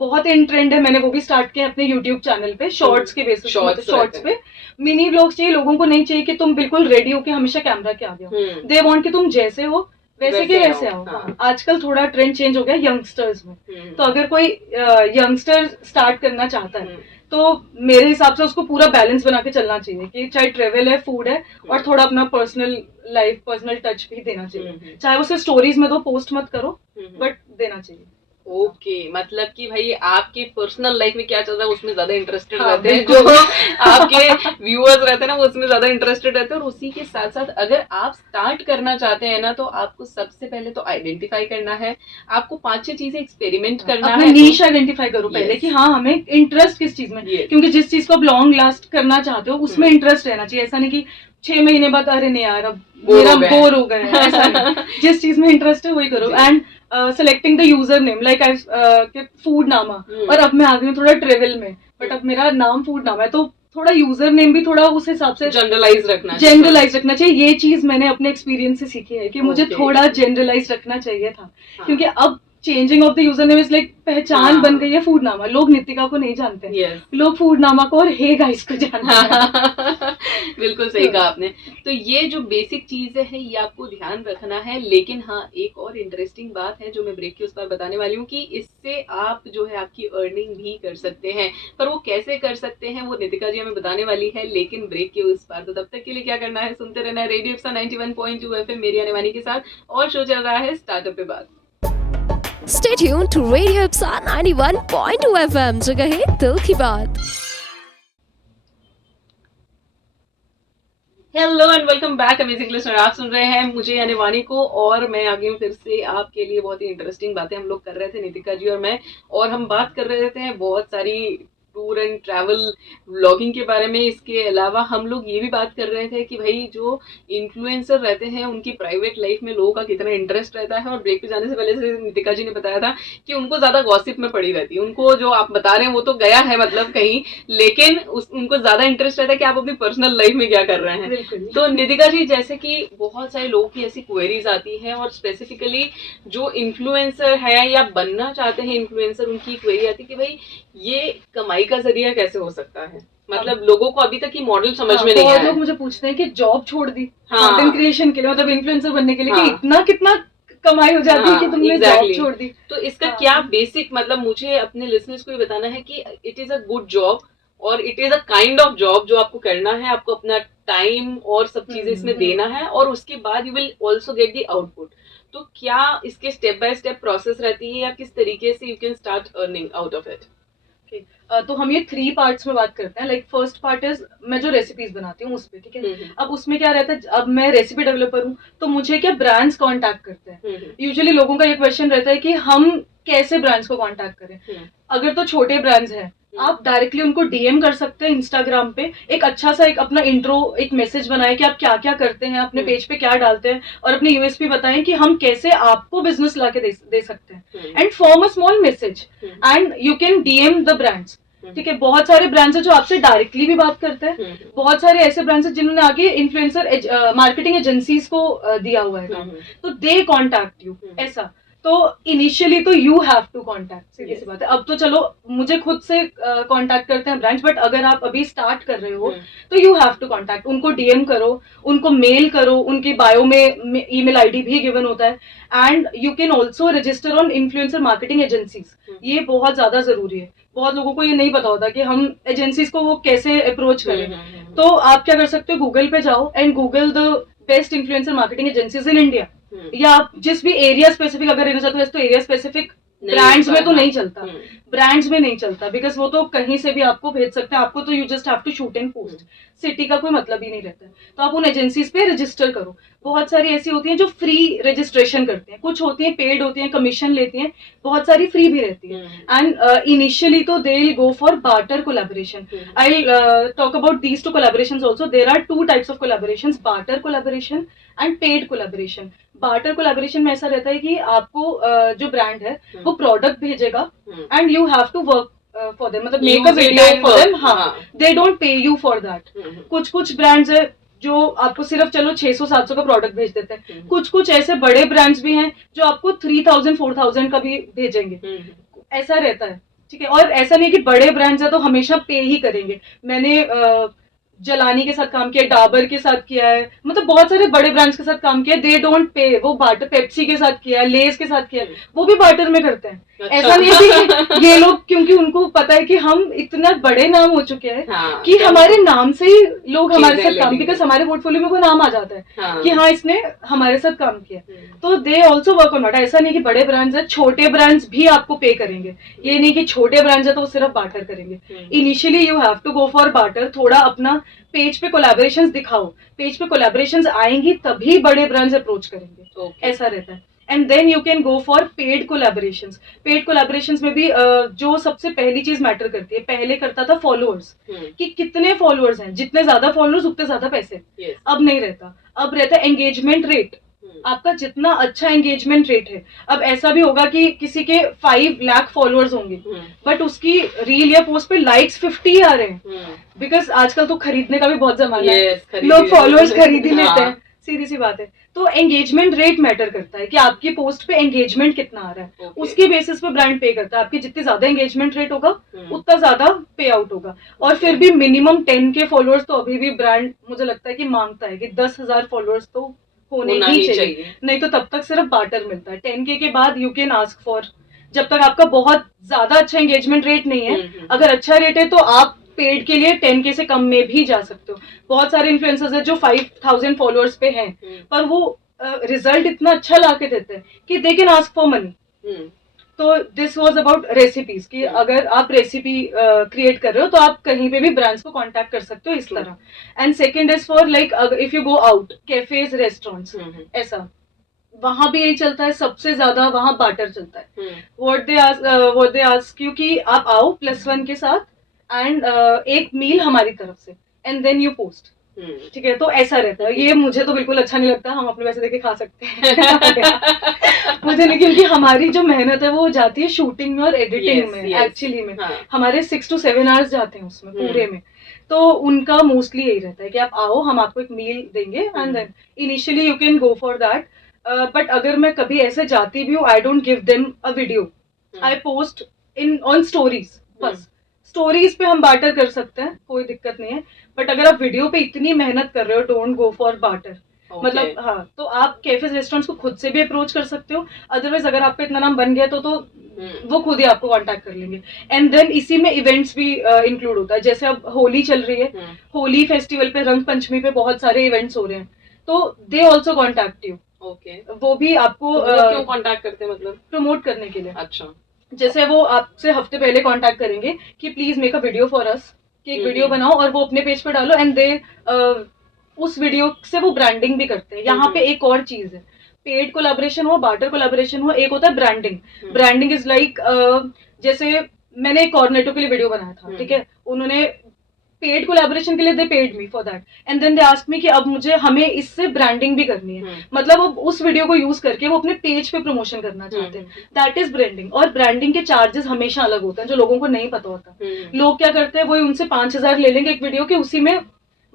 बहुत इन ट्रेंड है। मैंने वो भी स्टार्ट किया अपने यूट्यूब चैनल पे, शॉर्ट्स के बेसिस, शॉर्ट्स पे मिनी व्लॉग्स चाहिए। लोगों को नहीं चाहिए कि तुम बिल्कुल रेडी हो के हमेशा कैमरा के आगे हो, दे वांट कि तुम जैसे हो वैसे के वैसे आओ। हाँ। आजकल थोड़ा ट्रेंड चेंज हो गया यंगस्टर्स में, तो अगर कोई यंगस्टर स्टार्ट करना चाहता है तो मेरे हिसाब से उसको पूरा बैलेंस बना के चलना चाहिए कि चाहे ट्रेवल है, फूड है, और थोड़ा अपना पर्सनल लाइफ, पर्सनल टच भी देना चाहिए। चाहे उसे स्टोरीज में तो पोस्ट मत करो, बट देना चाहिए। ओके, मतलब कि भाई आपके पर्सनल लाइफ में क्या चल रहा है उसमें ज्यादा इंटरेस्टेड हाँ, रहते हैं, जो आपके व्यूअर्स रहते हैं ना वो उसमें ज्यादा इंटरेस्टेड रहते हैं। और उसी के साथ साथ अगर आप स्टार्ट करना चाहते हैं ना, तो आपको सबसे पहले तो आइडेंटिफाई करना है, आपको 5-6 चीजें एक्सपेरिमेंट करना अपना है। नीश आइडेंटिफाई करो पहले Yes. कि हाँ हमें इंटरेस्ट किस चीज में, Yes. क्योंकि जिस चीज को आप लॉन्ग लास्ट करना चाहते हो उसमें इंटरेस्ट रहना चाहिए। ऐसा नहीं कि 6 महीने बाद अरे नहीं यार अब मेरा बोर हो गया है, ऐसा नहीं। जिस चीज में इंटरेस्ट है वही करो। And selecting the user name, like I food नामा, और अब मैं आ गई हूँ थोड़ा ट्रेवल में, बट अब मेरा नाम फूड नामा है, तो थोड़ा यूजर नेम भी थोड़ा उस हिसाब से जनरलाइज रखना चाहिए। ये चीज मैंने अपने एक्सपीरियंस से सीखी है कि मुझे Okay. थोड़ा जनरलाइज रखना चाहिए था, हाँ. क्योंकि अब changing of the user name is like पहचान हाँ. बन गई है फूड नामा। लोग नितिका को नहीं जानते, Yes. लोग फूड नामा को और हे गाइस को जानते हैं। बिल्कुल सही कहा आपने। तो ये जो बेसिक चीजें हैं ये आपको ध्यान रखना है। लेकिन हाँ, एक और इंटरेस्टिंग बात है जो मैं ब्रेक के उस पर बताने वाली हूँ कि इससे आप जो है आपकी अर्निंग भी कर सकते हैं, पर वो कैसे कर सकते हैं वो नितिका जी हमें बताने वाली है, लेकिन ब्रेक के उस पार। तो तब तक के लिए क्या करना है, सुनते रहना है रेडियो एप्सा 91.2 FM मेरी यानी वानी के साथ, और शो चल रहा है स्टार्टअप पे बात। Stay tuned to Radio Ipsa 91.2 FM, जगह है दिल की बात। Hello and welcome back amazing listener. आप सुन रहे हैं मुझे यानी वानी को, और मैं आ गई हूँ फिर से आपके लिए। बहुत ही इंटरेस्टिंग बातें हम लोग कर रहे थे नितिका जी और मैं, और हम बात कर रहे थे बहुत सारी टूर एंड ट्रैवल व्लॉगिंग के बारे में। इसके अलावा हम लोग ये भी बात कर रहे थे कि भाई जो इन्फ्लुएंसर रहते हैं उनकी प्राइवेट लाइफ में लोगों का कितना इंटरेस्ट रहता है। और ब्रेक पे जाने से पहले से नितिका जी ने बताया था कि उनको ज्यादा गॉसिप में पड़ी रहती है। उनको जो आप बता रहे हैं वो तो गया है मतलब कहीं, लेकिन उनको ज्यादा इंटरेस्ट रहता है कि आप अपनी पर्सनल लाइफ में क्या कर रहे हैं। तो नितिका जी, जैसे कि बहुत सारे लोगों की ऐसी क्वेरीज आती है, और स्पेसिफिकली जो इन्फ्लुएंसर है या बनना चाहते हैं इन्फ्लुएंसर, उनकी क्वेरी आती है कि भाई ये कमाई का जरिया कैसे हो सकता है। मतलब लोगों को अभी तक ये मॉडल समझ में नहीं आया। लोग मुझे पूछते हैं कि जॉब छोड़ दी हाँ। कंटेंट क्रिएशन के लिए, मतलब इन्फ्लुएंसर बनने के लिए, हाँ। कि इतना कितना कमाई हो जाती है कि तुमने जॉब छोड़ दी। तो इसका क्या बेसिक मतलब मुझे अपने लिसनर्स को ये बताना है कि it is a good job और it is a kind of job जो आपको करना है। आपको अपना टाइम और सब चीजें इसमें देना है, और उसके बाद you will also get the output. तो क्या इसके स्टेप बाय स्टेप प्रोसेस रहती है, या किस तरीके से you can start earning out of it? तो हम ये 3 पार्ट्स में बात करते हैं। लाइक फर्स्ट पार्ट इज मैं जो रेसिपीज बनाती हूँ उस पे, ठीक है। अब उसमें क्या रहता है, अब मैं रेसिपी डेवलपर हूँ तो मुझे क्या ब्रांड्स कांटेक्ट करते हैं। यूजुअली लोगों का ये क्वेश्चन रहता है कि हम कैसे ब्रांड्स को कांटेक्ट करें। अगर तो छोटे ब्रांड्स हैं आप डायरेक्टली उनको डीएम कर सकते हैं इंस्टाग्राम पे। एक अच्छा सा एक अपना इंट्रो, एक मैसेज बनाएं कि आप क्या क्या करते हैं, अपने पेज पे क्या डालते हैं, और अपनी यूएसपी बताएं कि हम कैसे आपको बिजनेस लाके दे सकते हैं। And form a small message and you can DM the brands. ठीक है, बहुत सारे ब्रांड्स हैं जो आपसे डायरेक्टली भी बात करते हैं, बहुत सारे ऐसे ब्रांड्स हैं जिन्होंने आगे इन्फ्लुएंसर मार्केटिंग एजेंसीज को दिया हुआ है काम, तो दे कॉन्टैक्ट यू। ऐसा तो इनिशियली तो यू हैव टू कॉन्टैक्ट, सीधी सी बात है। अब तो चलो मुझे खुद से कॉन्टैक्ट करते हैं ब्रांड्स, बट अगर आप अभी स्टार्ट कर रहे हो तो यू हैव टू कॉन्टैक्ट। उनको डीएम करो, उनको मेल करो, उनकी बायो में ईमेल आईडी भी गिवन होता है। And you can also register on influencer marketing agencies. ये बहुत ज्यादा जरूरी है, बहुत लोगों को ये नहीं पता होता कि हम एजेंसीज को वो कैसे अप्रोच करें। तो आप क्या कर सकते हो, गूगल पे जाओ and Google the best influencer marketing agencies in India, या आप जिस भी एरिया स्पेसिफिक अगर रहना चाहते हो, तो एरिया स्पेसिफिक ब्रांड्स में तो नहीं चलता, ब्रांड्स में नहीं चलता, बिकॉज वो तो कहीं से भी आपको भेज सकते हैं। आपको तो you just have to shoot and post, city का कोई मतलब ही नहीं रहता है। तो आप उन एजेंसीज पे रजिस्टर करो। बहुत सारी ऐसी होती हैं जो फ्री रजिस्ट्रेशन करती हैं, कुछ होती हैं पेड होती हैं, कमीशन लेती हैं, बहुत सारी फ्री भी रहती है। एंड इनिशियली तो they will go for barter collaboration. I will talk about these two collaborations also. There are 2 types of collaborations, barter collaboration and paid collaboration. Barter collaboration में ऐसा रहता है कि आपको जो ब्रांड है वो प्रोडक्ट भेजेगा and you have to work for them, मतलब make a video for them. हाँ, they don't pay you for that. कुछ ब्रांड्स है जो आपको सिर्फ चलो 600-700 का प्रोडक्ट भेज देते हैं। कुछ ऐसे बड़े ब्रांड्स भी हैं जो आपको 3000-4000 का भी भेजेंगे। ऐसा रहता है, ठीक है। और ऐसा नहीं कि बड़े ब्रांड्स है तो हमेशा पे ही करेंगे। मैंने जलानी के साथ काम किया है, डाबर के साथ किया है, मतलब बहुत सारे बड़े ब्रांड्स के साथ काम किया है। दे डोंट पे, वो बार्टर, पेप्सी के साथ किया है, लेस के साथ किया है, वो भी बार्टर में करते हैं। अच्छा। ऐसा नहीं है कि ये लोग, क्योंकि उनको पता है कि हम इतना बड़े नाम हो चुके हैं हाँ, कि हमारे नाम से ही लोग हमारे चीजें साथ ले काम, लेंगे। बिकॉज हमारे पोर्टफोलियो में वो नाम आ जाता है हाँ। कि हाँ इसने हमारे साथ काम किया। हम्म। तो they also work on that. ऐसा नहीं कि बड़े ब्रांड्स है, छोटे ब्रांड्स भी आपको पे करेंगे। ये नहीं कि छोटे ब्रांड्स है तो वो सिर्फ बार्टर करेंगे। Initially you have to go for barter. थोड़ा अपना पेज पे कोलैबोरेशंस दिखाओ, पेज पे कोलैबोरेशंस आएंगी तभी बड़े ब्रांड्स अप्रोच करेंगे। Okay. ऐसा रहता है। And then you can go for paid collaborations. Paid collaborations में भी जो सबसे पहली चीज मैटर करती है, पहले करता था फॉलोअर्स, कि कितने फॉलोअर्स हैं, जितने ज्यादा फॉलोअर्स उतने ज्यादा पैसे। Yes. अब नहीं रहता, अब रहता है एंगेजमेंट रेट। आपका जितना अच्छा एंगेजमेंट रेट है, अब ऐसा भी होगा कि किसी के 5 लाख फॉलोअर्स होंगे बट उसकी रील या पोस्ट पे लाइक्स 50 आ रहे हैं, बिकॉज आजकल तो खरीदने का भी बहुत जमाना Yes, है, लोग फॉलोअर्स खरीद ही लेते हैं, सीधी सी बात है। तो एंगेजमेंट रेट मैटर करता है कि आपकी पोस्ट पे एंगेजमेंट कितना आ रहा है। Okay. उसके बेसिस पे ब्रांड पे करता है। आपकी जितनी ज्यादा एंगेजमेंट रेट होगा उतना ज्यादा पे आउट होगा। और फिर भी मिनिमम 10 के फॉलोअर्स तो अभी भी ब्रांड मुझे लगता है कि मांगता है कि 10,000 फॉलोअर्स तो होने ही चाहिए, नहीं तो तब तक सिर्फ बार्टर मिलता है। 10K के बाद यू कैन आस्क फॉर, जब तक आपका बहुत ज्यादा अच्छा एंगेजमेंट रेट नहीं है। अगर अच्छा रेट है तो आप पेड के लिए 10K से कम में भी जा सकते हो। बहुत सारे इन्फ्लुएंसर्स हैं जो 5,000 फॉलोअर्स पे हैं, पर वो रिजल्ट इतना अच्छा ला के देते हैं कि they can ask for money. तो दिस वाज अबाउट रेसिपीज कि अगर आप रेसिपी क्रिएट कर रहे हो तो आप कहीं पे भी ब्रांड्स को कांटेक्ट कर सकते हो इस तरह। And second is for like if you go out, cafes, restaurants, ऐसा वहां भी यही चलता है, सबसे ज्यादा वहां बार्टर चलता है। व्हाट दे आस्क यू कि आप आओ +1 के साथ एंड एक मील हमारी तरफ से एंड देन यू पोस्ट। ठीक है, तो ऐसा रहता है। ये मुझे तो बिल्कुल अच्छा नहीं लगता, हम अपने पैसे देके खा सकते हैं मुझे नहीं, क्योंकि हमारी जो मेहनत है वो जाती है शूटिंग में और एडिटिंग में। एक्चुअली में हमारे 6 to 7 आवर्स जाते हैं उसमें पूरे में। तो उनका मोस्टली यही रहता है कि आप आओ, हम आपको एक मील देंगे and then initially you can go for that. But अगर मैं कभी ऐसे जाती भी हूँ, I don't give them a video, I post in on stories. बस स्टोरीज पे हम बार्टर कर सकते हैं, कोई दिक्कत नहीं है। बट अगर आप वीडियो पे इतनी मेहनत कर रहे हो, डोंट गो फॉर बार्टर। मतलब हाँ, तो आप कैफेज, रेस्टोरेंट्स को खुद से भी अप्रोच कर सकते हो। अदरवाइज अगर आपका इतना नाम बन गया तो वो खुद ही आपको कांटेक्ट कर लेंगे। एंड देन इसी में इवेंट्स भी इंक्लूड होता है। जैसे अब होली चल रही है, होली फेस्टिवल पे, रंग पंचमी पे बहुत सारे इवेंट्स हो रहे हैं, तो दे ऑल्सो कॉन्टैक्ट यू। वो भी आपको क्यों कांटेक्ट करते हैं, मतलब प्रमोट करने के लिए। अच्छा, जैसे वो आपसे हफ्ते पहले कांटेक्ट करेंगे कि please make a video for us, कि एक वीडियो बनाओ और वो अपने पेज पे डालो एंड दे उस वीडियो से वो ब्रांडिंग भी करते हैं। यहाँ पे एक और चीज है, पेड कोलैबोरेशन हो, बार्टर कोलैबोरेशन हो, एक होता है ब्रांडिंग। ब्रांडिंग इज लाइक जैसे मैंने एक कॉर्नेटो के लिए वीडियो बनाया था, ठीक है, उन्होंने पेड कोलैबोरेशन के लिए they paid me for that and then they asked me कि अब हमें इससे ब्रांडिंग भी करनी है। मतलब अब उस वीडियो को यूज करके वो अपने पेज पे प्रमोशन करना चाहते हैं। That is branding. और ब्रांडिंग के चार्जेस हमेशा अलग होते हैं, जो लोगों को नहीं पता होता। लोग क्या करते हैं, वो उनसे 5,000 ले लेंगे एक वीडियो के, उसी में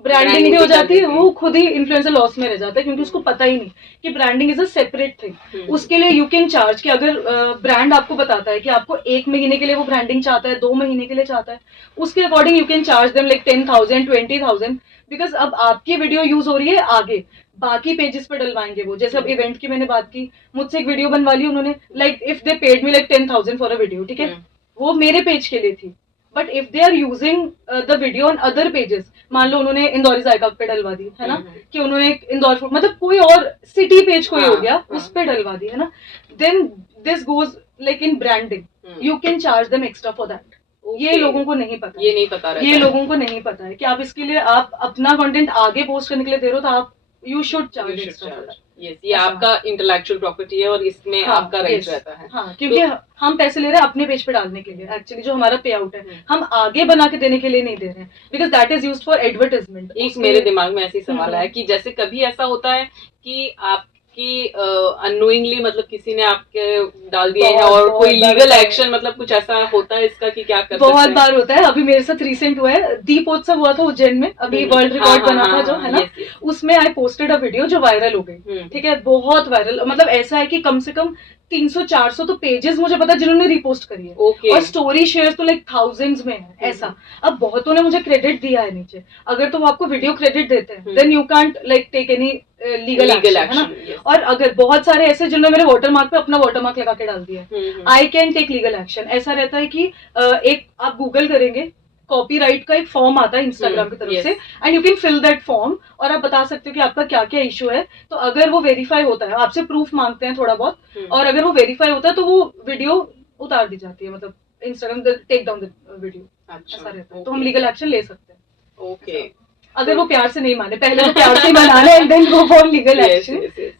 ब्रांडिंग भी हो जाती है, वो खुद ही इन्फ्लुएंसर लॉस में रह जाता है, क्योंकि उसको पता ही नहीं कि branding is a separate thing. उसके लिए यू कैन चार्ज कि अगर ब्रांड आपको बताता है कि आपको 1 महीने के लिए वो ब्रांडिंग चाहता है, 2 महीने के लिए चाहता है, उसके according you can charge them like 10,000, 20,000। Because अब आपकी वीडियो यूज हो रही है, आगे बाकी पेजेस पे डलवाएंगे वो। जैसे अब इवेंट की मैंने बात की, मुझसे एक वीडियो बनवा ली उन्होंने, like if they paid me like 10,000 for a video, ठीक है, वो मेरे पेज के लिए थी। But if they are using the video on other pages, मान लो उन्होंने इंदौरी जायका पे डलवा दी है ना, कि उन्होंने इंदौर फूड, मतलब कोई और सिटी पेज कोई हो गया, उस पे डलवा दी है ना, then this goes like in branding, you can charge them extra for that. ये लोगों को नहीं पता, ये नहीं पता रहता ये लोगों को नहीं पता है कि आप इसके लिए, आप अपना कंटेंट आगे पोस्ट करने के लिए दे रहे हो, तो आप you should charge extra. Yes, ये आपका इंटेलेक्चुअल प्रॉपर्टी है और इसमें आपका राइट रहता है। हाँ, क्योंकि हम पैसे ले रहे हैं अपने पेज पे डालने के लिए, एक्चुअली जो हमारा पे आउट है हम आगे बना के देने के लिए नहीं दे रहे हैं, because that is used for advertisement. एक मेरे दिमाग में ऐसी सवाल है कि जैसे कभी ऐसा होता है कि आप कि अननोइंगली मतलब किसी ने आपके डाल दिए हैं बहुत- और बहुत कोई बार लीगल होता है। एक्शन मतलब कुछ ऐसा होता है इसका कि क्या कर बहुत सकते हैं? बार होता है। अभी मेरे साथ रिसेंट हुआ है, दीपोत्सव हुआ था उज्जैन में, अभी वर्ल्ड रिकॉर्ड बना था जो, है ना, yes, yes. उसमें आई पोस्टेड अ वीडियो जो वायरल हो गई। ठीक है, बहुत वायरल, मतलब ऐसा है कि कम से कम 300-400 तो पेजेस मुझे पता है जिन्होंने रिपोस्ट करी है, Okay. और स्टोरी शेयर तो लाइक थाउजेंड्स में है ऐसा। अब बहुतों ने मुझे क्रेडिट दिया है नीचे, अगर तो वो आपको वीडियो क्रेडिट देते हैं then you can't like take any legal action, है ना। yes. और अगर बहुत सारे ऐसे जिन्होंने मेरे वाटरमार्क पे अपना वाटरमार्क लगा के डाल दिया है, I can take legal action. ऐसा रहता है कि एक आप गूगल करेंगे, कॉपीराइट का एक फॉर्म आता है इंस्टाग्राम की तरफ yes. से, and you can fill that form, और आप बता सकते हो कि आपका क्या क्या इशू है। तो अगर वो वेरीफाई होता है, आपसे प्रूफ मांगते हैं थोड़ा बहुत, और अगर वो वेरीफाई होता है तो वो वीडियो उतार दी जाती है, मतलब Instagram take down the video. ऐसा रहता है, तो हम लीगल एक्शन ले सकते हैं। ओके, अगर वो प्यार से नहीं माने, पहले तो प्यार से मना ले and then go for legal action.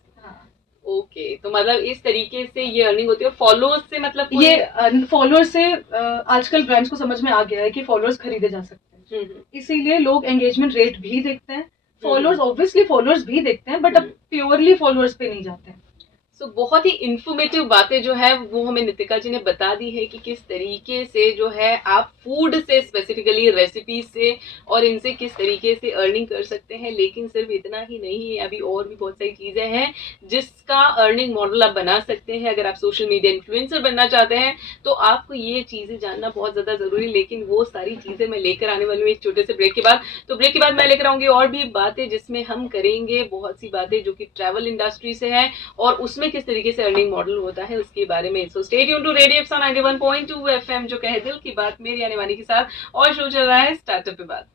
Okay, तो मतलब इस तरीके से ये अर्निंग होती है। फॉलोअर्स से मतलब कोई- ये फॉलोअर्स से आजकल ब्रांड्स को समझ में आ गया है कि फॉलोअर्स खरीदे जा सकते हैं, इसीलिए लोग एंगेजमेंट रेट भी देखते हैं। फॉलोअर्स ऑब्वियसली फॉलोअर्स भी देखते हैं, बट अब प्योरली फॉलोअर्स पे नहीं जाते हैं। सो बहुत ही इंफॉर्मेटिव बातें जो है वो हमें नितिका जी ने बता दी है कि किस तरीके से जो है आप फूड से स्पेसिफिकली रेसिपी से और इनसे किस तरीके से अर्निंग कर सकते हैं। लेकिन सिर्फ इतना ही नहीं है, अभी और भी बहुत सारी चीजें हैं जिसका अर्निंग मॉडल आप बना सकते हैं। अगर आप सोशल मीडिया इन्फ्लुएंसर बनना चाहते हैं तो आपको ये चीजें जानना बहुत ज्यादा जरूरी, लेकिन वो सारी चीजें मैं लेकर आने वाली हूँ एक छोटे से ब्रेक के बाद। तो ब्रेक के बाद मैं लेकर आऊंगी और भी बातें जिसमें हम करेंगे बहुत सी बातें जो कि ट्रैवल इंडस्ट्री से है और उसमें किस तरीके से अर्निंग मॉडल होता है उसके बारे में। So stay tuned to radio एप्सा 91.2 एफएम, जो कहे दिल की बात, मेरी आने वाली के साथ। और शो चल रहा है स्टार्टअप पे बात।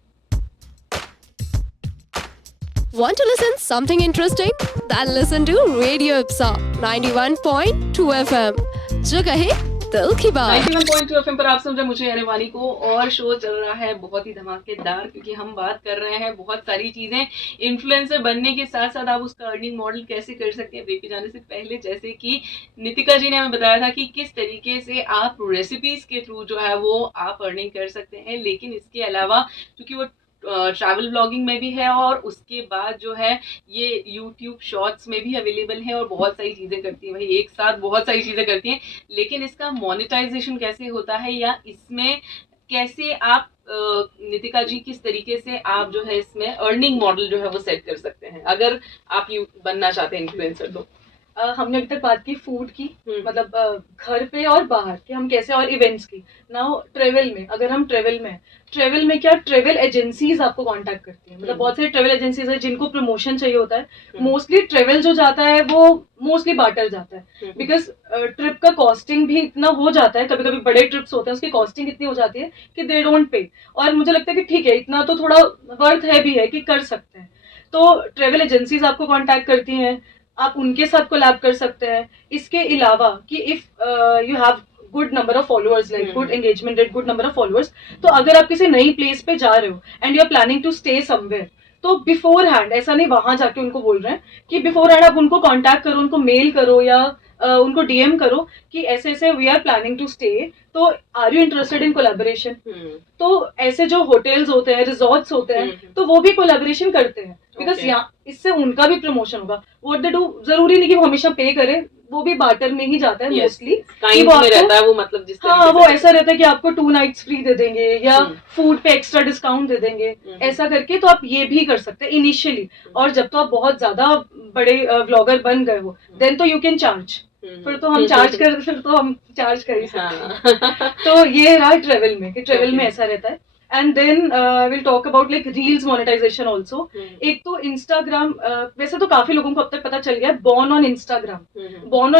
Want to listen something interesting? Then listen to Radio Ipsa 91.2 FM. जो कहे दिल की बात। 91.2 एफएम पर आप सुन रहे हैं मुझे अरेवानी को, और शो चल रहा है बहुत ही धमाकेदार, क्योंकि हम बात कर रहे हैं बहुत सारी चीजें इन्फ्लुएंसर बनने के साथ साथ आप उसका अर्निंग मॉडल कैसे कर सकते हैं। ब्रेक पे जाने से पहले जैसे कि नितिका जी ने हमें बताया था कि किस तरीके से आप रेसिपीज के थ्रू जो है वो आप अर्निंग कर सकते हैं। लेकिन इसके अलावा क्योंकि वो ट्रैवल ब्लॉगिंग में भी है और उसके बाद जो है ये यूट्यूब शॉर्ट्स में भी अवेलेबल है और बहुत सारी चीज़ें करती हैं, भाई एक साथ बहुत सारी चीज़ें करती हैं। लेकिन इसका मोनेटाइजेशन कैसे होता है या इसमें कैसे आप नितिका जी किस तरीके से आप जो है इसमें अर्निंग मॉडल जो है वो सेट कर सकते हैं अगर आप यू बनना चाहते हैं इन्फ्लुएंसर तो? हमने अभी तक बात की फूड की, मतलब घर पे और बाहर के हम कैसे, और इवेंट्स की। नाउ ट्रेवल में, अगर हम ट्रेवल में क्या, ट्रेवल एजेंसीज आपको कांटेक्ट करती हैं, मतलब बहुत सारी ट्रेवल एजेंसीज है जिनको प्रमोशन चाहिए होता है। मोस्टली ट्रेवल जो जाता है वो मोस्टली बार्टर जाता है, बिकॉज ट्रिप का कॉस्टिंग भी इतना हो जाता है, कभी कभी बड़े ट्रिप्स होते हैं उसकी कॉस्टिंग इतनी हो जाती है कि दे डोंट पे। और मुझे लगता है कि ठीक है, इतना तो थोड़ा वर्थ है भी है कि कर सकते हैं। तो ट्रेवल एजेंसीज आपको कॉन्टैक्ट करती हैं, आप उनके साथ कोलैब कर सकते हैं। इसके अलावा कि if you have good number of followers, like good engagement rate, good number of followers, तो अगर आप किसी नई प्लेस पे जा रहे हो and you are planning to stay somewhere, तो बिफोर हैंड, ऐसा नहीं वहां जाके उनको बोल रहे हैं कि बिफोर हैंड आप उनको कांटेक्ट करो, उनको मेल करो या उनको डीएम करो कि ऐसे ऐसे we are planning to stay, तो are you interested in collaboration. तो ऐसे जो होटल्स होते हैं, रिजॉर्ट्स होते हैं, तो वो भी कोलैबोरेशन करते हैं, बिकॉज यहाँ इससे उनका भी प्रमोशन होगा। व्हाट दे डू, जरूरी नहीं कि वो हमेशा पे करे, वो भी बार्टर में ही जाता है मोस्टली। रहता है वो, मतलब जिस हाँ, वो ऐसा रहता है कि आपको 2 नाइट्स फ्री दे देंगे या फूड पे एक्स्ट्रा डिस्काउंट दे देंगे, ऐसा करके। तो आप ये भी कर सकते हैं इनिशियली, और जब तो आप बहुत ज्यादा बड़े व्लॉगर बन गए हो देन तो यू कैन चार्ज, फिर तो हम चार्ज कर ही सकते हैं। तो ये रहा ट्रेवल में, कि ट्रेवल में ऐसा रहता है। And then will talk about like reels monetization also. एक तो इंस्टाग्राम, वैसे तो काफी लोगों को अब तक पता चल गया है, born on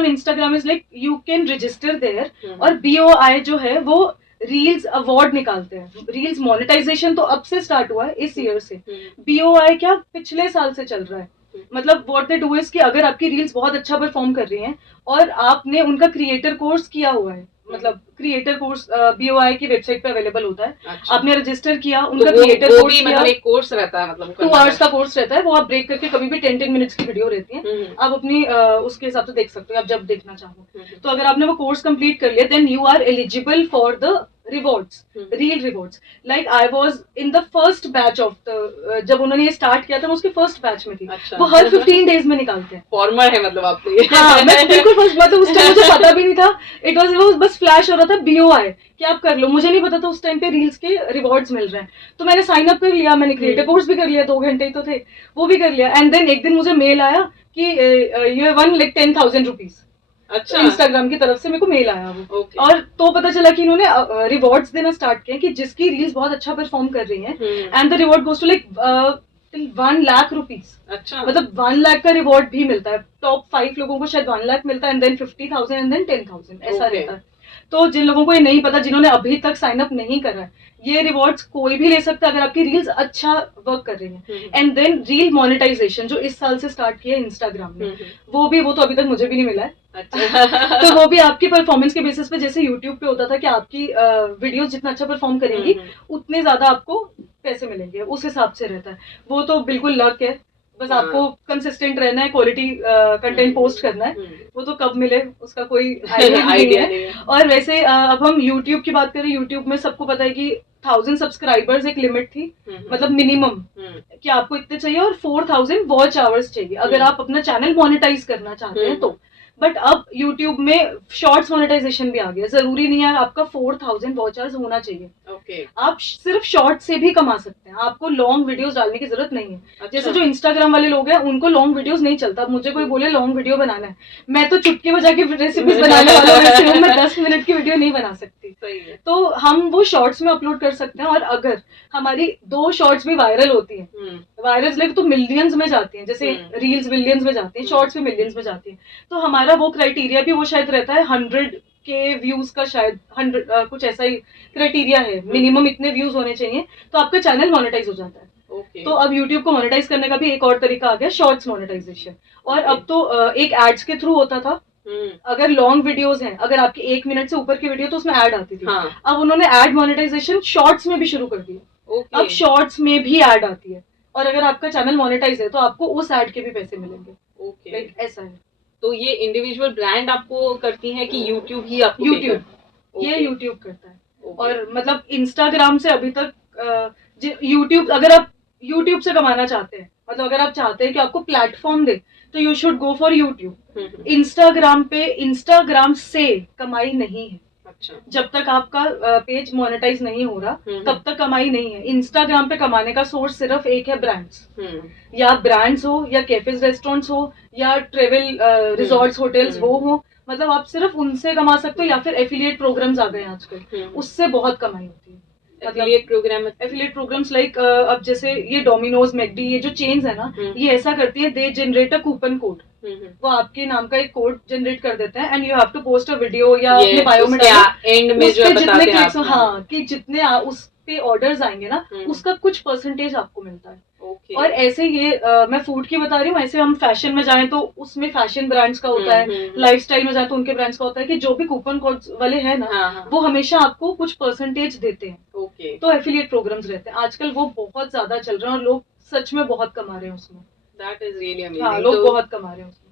Instagram is like you can register there, और BOI जो है वो रील्स अवार्ड निकालते हैं। रील्स मोनेटाइजेशन तो अब से स्टार्ट हुआ है इस ईयर से, BOI क्या पिछले साल से चल रहा है। मतलब व्हाट दे डू इज कि अगर आपकी रील्स बहुत अच्छा परफॉर्म कर रही हैं और आपने उनका क्रिएटर कोर्स किया हुआ है, मतलब क्रिएटर कोर्स BOI की वेबसाइट पे अवेलेबल होता है। अच्छा। आपने रजिस्टर किया, तो उनका वो क्रिएटर वो कोर्स भी किया, मतलब एक कोर्स रहता है, मतलब 2 आवर्स का कोर्स रहता है, वो आप ब्रेक करके कभी भी 10 मिनट्स की वीडियो रहती है, आप अपनी उसके हिसाब से देख सकते हो, आप जब देखना चाहो। तो अगर आपने वो कोर्स कंप्लीट कर लिया, then you are eligible for the rewards, reel rewards. Like I was in the first batch of the, जब उन्होंने ये स्टार्ट किया था मैं उसके फर्स्ट बैच में थी। अच्छा। वो हर 15 डेज में निकालते हैं। फॉर्मर है मतलब आप तो ये। हाँ, मैं बिल्कुल फर्स्ट, मतलब उस टाइम मुझे पता भी नहीं था, इट वाज वो बस फ्लैश हो रहा था BOI कि आप कर लो, मुझे नहीं पता था उस टाइम पे रील्स के रिवॉर्ड्स मिल रहे हैं। तो मैंने साइन अप कर लिया, मैंने क्रिएटर कोर्स भी कर लिया, 2 घंटे ही तो थे, वो भी कर लिया। एंड देन एक दिन मुझे मेल आया कि यू वन लाइक 10,000 रुपीज। अच्छा। इंस्टाग्राम की तरफ से मेरे को मेल आया वो। Okay. और तो पता चला कि इन्होंने रिवॉर्ड्स देना स्टार्ट किया कि जिसकी रील्स बहुत अच्छा परफॉर्म कर रही हैं, and the reward goes to like 1 lakh rupees. अच्छा। मतलब 1 लाख का रिवॉर्ड भी मिलता है, टॉप 5 लोगों को शायद 1 लाख मिलता है, एंड देन 50,000 एंड देन 10,000 ऐसा Okay. रहता है। तो जिन लोगों को ये नहीं पता, जिन्होंने अभी तक साइन अप नहीं करा है, ये रिवॉर्ड्स कोई भी ले सकता है अगर आपकी रील्स अच्छा वर्क कर रही है। एंड देन रील मोनेटाइजेशन जो इस साल से स्टार्ट किया है इंस्टाग्राम ने, वो तो अभी तक मुझे भी नहीं मिला है। अच्छा। तो वो भी आपकी परफॉर्मेंस के बेसिस पे, जैसे यूट्यूब पे होता था कि आपकी वीडियोस जितना अच्छा परफॉर्म करेंगी उतने ज्यादा आपको पैसे मिलेंगे, उस हिसाब से रहता है। वो तो बिल्कुल लक है, बस आपको कंसिस्टेंट रहना है, क्वालिटी कंटेंट पोस्ट करना है। वो तो कब मिले उसका कोई आइडिया नहीं है। और वैसे अब हम यूट्यूब की बात करें, यूट्यूब में सबको पता है कि 1000 सब्सक्राइबर्स एक लिमिट थी, मतलब मिनिमम कि आपको इतने चाहिए, और 4000 वॉच आवर्स चाहिए अगर आप अपना चैनल मोनेटाइज करना चाहते हैं तो। बट अब YouTube में शॉर्ट्स मोनेटाइजेशन भी आ गया, जरूरी नहीं है आपका 4000 वॉच आवर्स होना चाहिए। Okay. आप सिर्फ शॉर्ट से भी कमा सकते हैं, आपको लॉन्ग वीडियोस डालने की जरूरत नहीं है। अच्छा। जैसे जो इंस्टाग्राम वाले लोग हैं उनको लॉन्ग वीडियोस नहीं चलता। अब मुझे कोई बोले लॉन्ग वीडियो बनाना है, मैं तो चुटकी बजा के रेसिपीज बनाने वाला वैसे हूँ, मैं 10 मिनट की वीडियो नहीं बना सकती। सही है। तो हम वो शॉर्ट्स में अपलोड कर सकते हैं, और अगर हमारी 2 शॉर्ट्स भी वायरल होती हैं, वायरल लाइक तो मिलियंस में जाती हैं, जैसे रील्स मिलियंस में जाती हैं, शॉर्ट्स भी मिलियंस में जाती हैं, तो हमारा वो क्राइटेरिया भी वो शायद रहता है 100 के व्यूज का, शायद 100 कुछ ऐसा ही क्राइटेरिया है, मिनिमम इतने व्यूज होने चाहिए, तो आपका चैनल मोनेटाइज हो जाता है। Okay. तो अब यूट्यूब को मोनेटाइज करने का भी एक और तरीका आ गया, शॉर्ट्स मोनेटाइजेशन। और अब तो एक एड्स के थ्रू होता था, अगर लॉन्ग वीडियोस हैं, अगर आपकी 1 मिनट से ऊपर की वीडियो तो उसमें ऐड आती थी। हाँ. अब उन्होंने ऐड मोनेटाइजेशन शॉर्ट्स में भी शुरू कर दिया। Okay. अब शॉर्ट्स में भी ऐड आती है, और अगर आपका चैनल मोनेटाइज है तो आपको उस ऐड के भी पैसे मिलेंगे। Okay. Like, ऐसा है। तो ये इंडिविजुअल ब्रांड आपको करती है कि यूट्यूब ही आपको? यूट्यूब, ये Okay. यूट्यूब करता है। Okay. और मतलब इंस्टाग्राम से अभी तक यूट्यूब, अगर आप यूट्यूब से कमाना चाहते हैं, मतलब अगर आप चाहते हैं कि आपको प्लेटफॉर्म दे, तो you should go for YouTube. Instagram पे, इंस्टाग्राम से कमाई नहीं है। अच्छा। जब तक आपका पेज मोनेटाइज नहीं हो रहा तब तक कमाई नहीं है। इंस्टाग्राम पे कमाने का सोर्स सिर्फ एक है, ब्रांड्स। या ब्रांड्स हो, या कैफेज रेस्टोरेंट्स हो, या ट्रेवल रिजॉर्ट्स होटल्स वो हो, मतलब आप सिर्फ उनसे कमा सकते हो, या फिर एफिलिएट प्रोग्राम्स आ गए हैं आजकल, उससे बहुत कमाई होती है। एफिलिएट प्रोग्राम्स लाइक अब जैसे ये डोमिनोज, मैकडी, ये जो चेन्स है ना, ये ऐसा करती है, they generate a coupon code. वो आपके नाम का एक कोड जनरेट कर देते हैं, and you have to post a video या अपने बायो में एंड में जो जितने क्लिक्स, हाँ, कि जितने उस पे ऑर्डर्स आएंगे ना, उसका कुछ परसेंटेज आपको मिलता है। Okay. और ऐसे ये मैं फूड की बता रही हूँ, ऐसे हम फैशन में जाएं तो उसमें फैशन ब्रांड्स का होता है, लाइफस्टाइल में जाए तो उनके ब्रांड्स का होता है, कि जो भी कूपन कोड्स वाले हैं ना, वो हमेशा आपको कुछ परसेंटेज देते हैं। Okay. तो एफिलिएट प्रोग्राम्स रहते हैं आजकल, वो बहुत ज्यादा चल रहे हैं, और लोग सच में बहुत कमा रहे हैं उसमें। That is really amazing. हाँ, लोग बहुत कमा रहे हैं उसमें।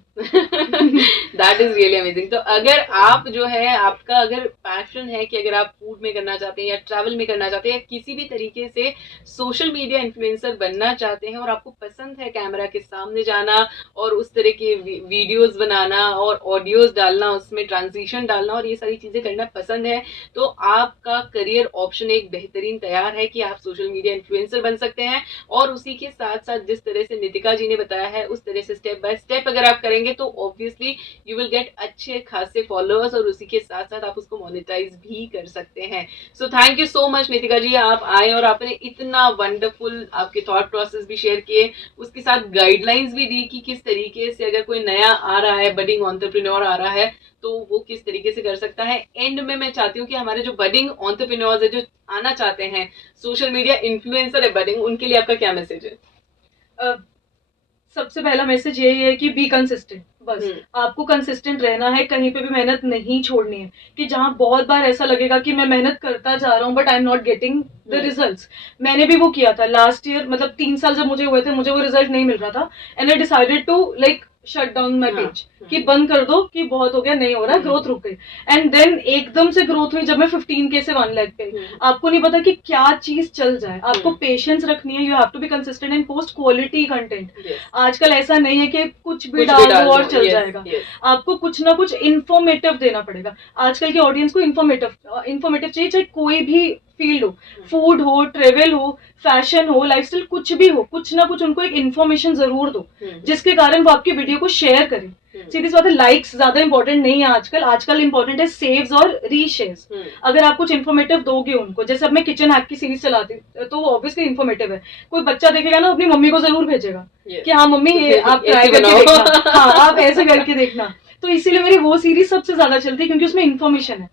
That is really amazing. तो अगर आप जो है, आपका अगर पैशन है कि अगर आप फूड में करना चाहते हैं, या ट्रैवल में करना चाहते हैं, या किसी भी तरीके से सोशल मीडिया इन्फ्लुएंसर बनना चाहते हैं, और आपको पसंद है कैमरा के सामने जाना और उस तरह के वीडियोस बनाना और ऑडियोज डालना, उसमें ट्रांजिशन डालना, और ये सारी चीजें करना पसंद है, तो आपका करियर ऑप्शन एक बेहतरीन तैयार है कि आप सोशल मीडिया इन्फ्लुएंसर बन सकते हैं। और उसी के साथ साथ जिस तरह से नितिका जी ने बताया है, उस तरह से स्टेप बाय स्टेप अगर आप करेंगे तो ऑब्वियसली यू विल गेट अच्छे खासे फॉलोअर्स, और उसी के साथ साथ आप उसको मोनेटाइज भी कर सकते हैं। So thank you so much Nitika ji, आप आए और आपने इतना वंडरफुल आपके थॉट प्रोसेस भी शेयर किए, उसके साथ गाइडलाइंस भी दी कि किस तरीके से अगर कोई नया आ रहा है, बडिंग एंटरप्रेन्योर आ रहा है, तो वो किस तरीके से कर सकता है। एंड में मैं चाहती हूँ कि हमारे जो बडिंग एंटरप्रेन्योर्स है, जो आना चाहते हैं, सोशल मीडिया इन्फ्लुएंसर है बडिंग, उनके लिए आपका क्या मैसेज है? सबसे पहला मैसेज यही है कि बी कंसिस्टेंट, बस आपको कंसिस्टेंट रहना है, कहीं पे भी मेहनत नहीं छोड़नी है। कि जहाँ बहुत बार ऐसा लगेगा कि मैं मेहनत करता जा रहा हूँ but I am not getting the results. मैंने भी वो किया था लास्ट ईयर, मतलब 3 साल जब मुझे हुए थे, मुझे वो रिजल्ट नहीं मिल रहा था and I decided to like shut down my page कि बंद कर दो, कि बहुत हो गया, नहीं हो रहा, ग्रोथ रुक गई। एंड देन एकदम से ग्रोथ हुई जब मैं 15K से 1 लाख पे। आपको नहीं पता कि क्या चीज चल जाए, आपको पेशेंस रखनी है, you have to be consistent and post quality content. आजकल ऐसा नहीं है कि कुछ भी डाल दो और चल जाएगा, आपको कुछ ना कुछ इन्फॉर्मेटिव देना पड़ेगा। आजकल की ऑडियंस को इन्फॉर्मेटिव चाहिए, चाहे कोई भी फील्ड हो, फूड हो, ट्रेवल हो, फैशन हो, लाइफस्टाइल, कुछ भी हो, कुछ ना कुछ उनको एक इन्फॉर्मेशन जरूर दो जिसके कारण वो आपकी वीडियो को शेयर करें। सीधी सी बात है, लाइक्स ज्यादा इंपॉर्टेंट नहीं है आजकल इंपॉर्टेंट है सेव्स और रीशेयर्स। अगर आप कुछ इन्फॉर्मेटिव दोगे उनको, जैसे अब मैं किचन हैक की सीरीज चलाती हूँ तो वो ऑब्वियसली इन्फॉर्मेटिव है, कोई बच्चा देखेगा ना अपनी मम्मी को जरूर भेजेगा कि हाँ मम्मी ये आप ट्राई करके देखना, हाँ आप ऐसे करके देखना। तो इसीलिए मेरी वो सीरीज सबसे ज्यादा चलती है क्योंकि उसमें इन्फॉर्मेशन है।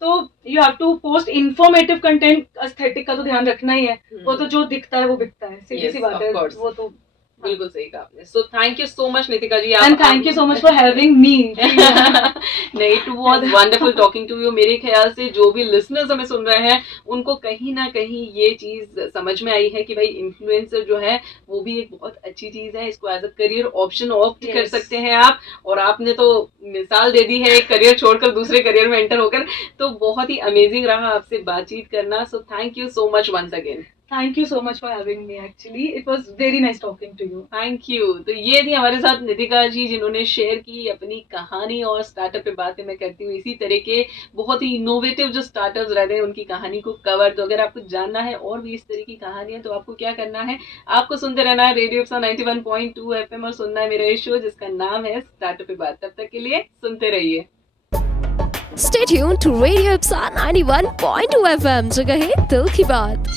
तो you have to post informative content. Aesthetic का तो ध्यान रखना ही है, वो तो जो दिखता है वो बिकता है, सीधी सी बात है वो तो। बिल्कुल सही कहा आपने। So thank you so much Nitika ji, and thank you so much for having me. नहीं, it was wonderful talking to you. मेरे ख्याल से जो भी लिसनर्स हमें सुन रहे हैं उनको कहीं ना कहीं ये चीज समझ में आई है कि भाई इन्फ्लुएंसर जो है वो भी एक बहुत अच्छी चीज है, इसको as a career option opt कर सकते हैं आप। और आपने तो मिसाल दे दी है एक करियर छोड़कर दूसरे करियर में एंटर होकर, तो बहुत ही अमेजिंग रहा आपसे बातचीत करना। So thank you so much once again. Thank you so much for having me. Actually, it was very nice talking to you. Thank you. तो ये थी हमारे साथ नितिका जी जिन्होंने शेयर की अपनी कहानी और स्टार्टअप पे बातें मैं करती हूँ इसी तरह के बहुत ही इनोवेटिव जो स्टार्टअप्स रहते हैं उनकी कहानी को कवर। तो अगर आपको जानना है और भी इस तरह की कहानियां तो आपको क्या करना है, आपको सुनते रहना है रेडियो एप्सा 91.2 FM और सुनना है मेरा शो जिसका नाम है स्टार्टअप पे बात। तब तक के लिए सुनते रहिए। Stay tuned to Radio Ipsa 91.2 FM, जगह है दिल की बात।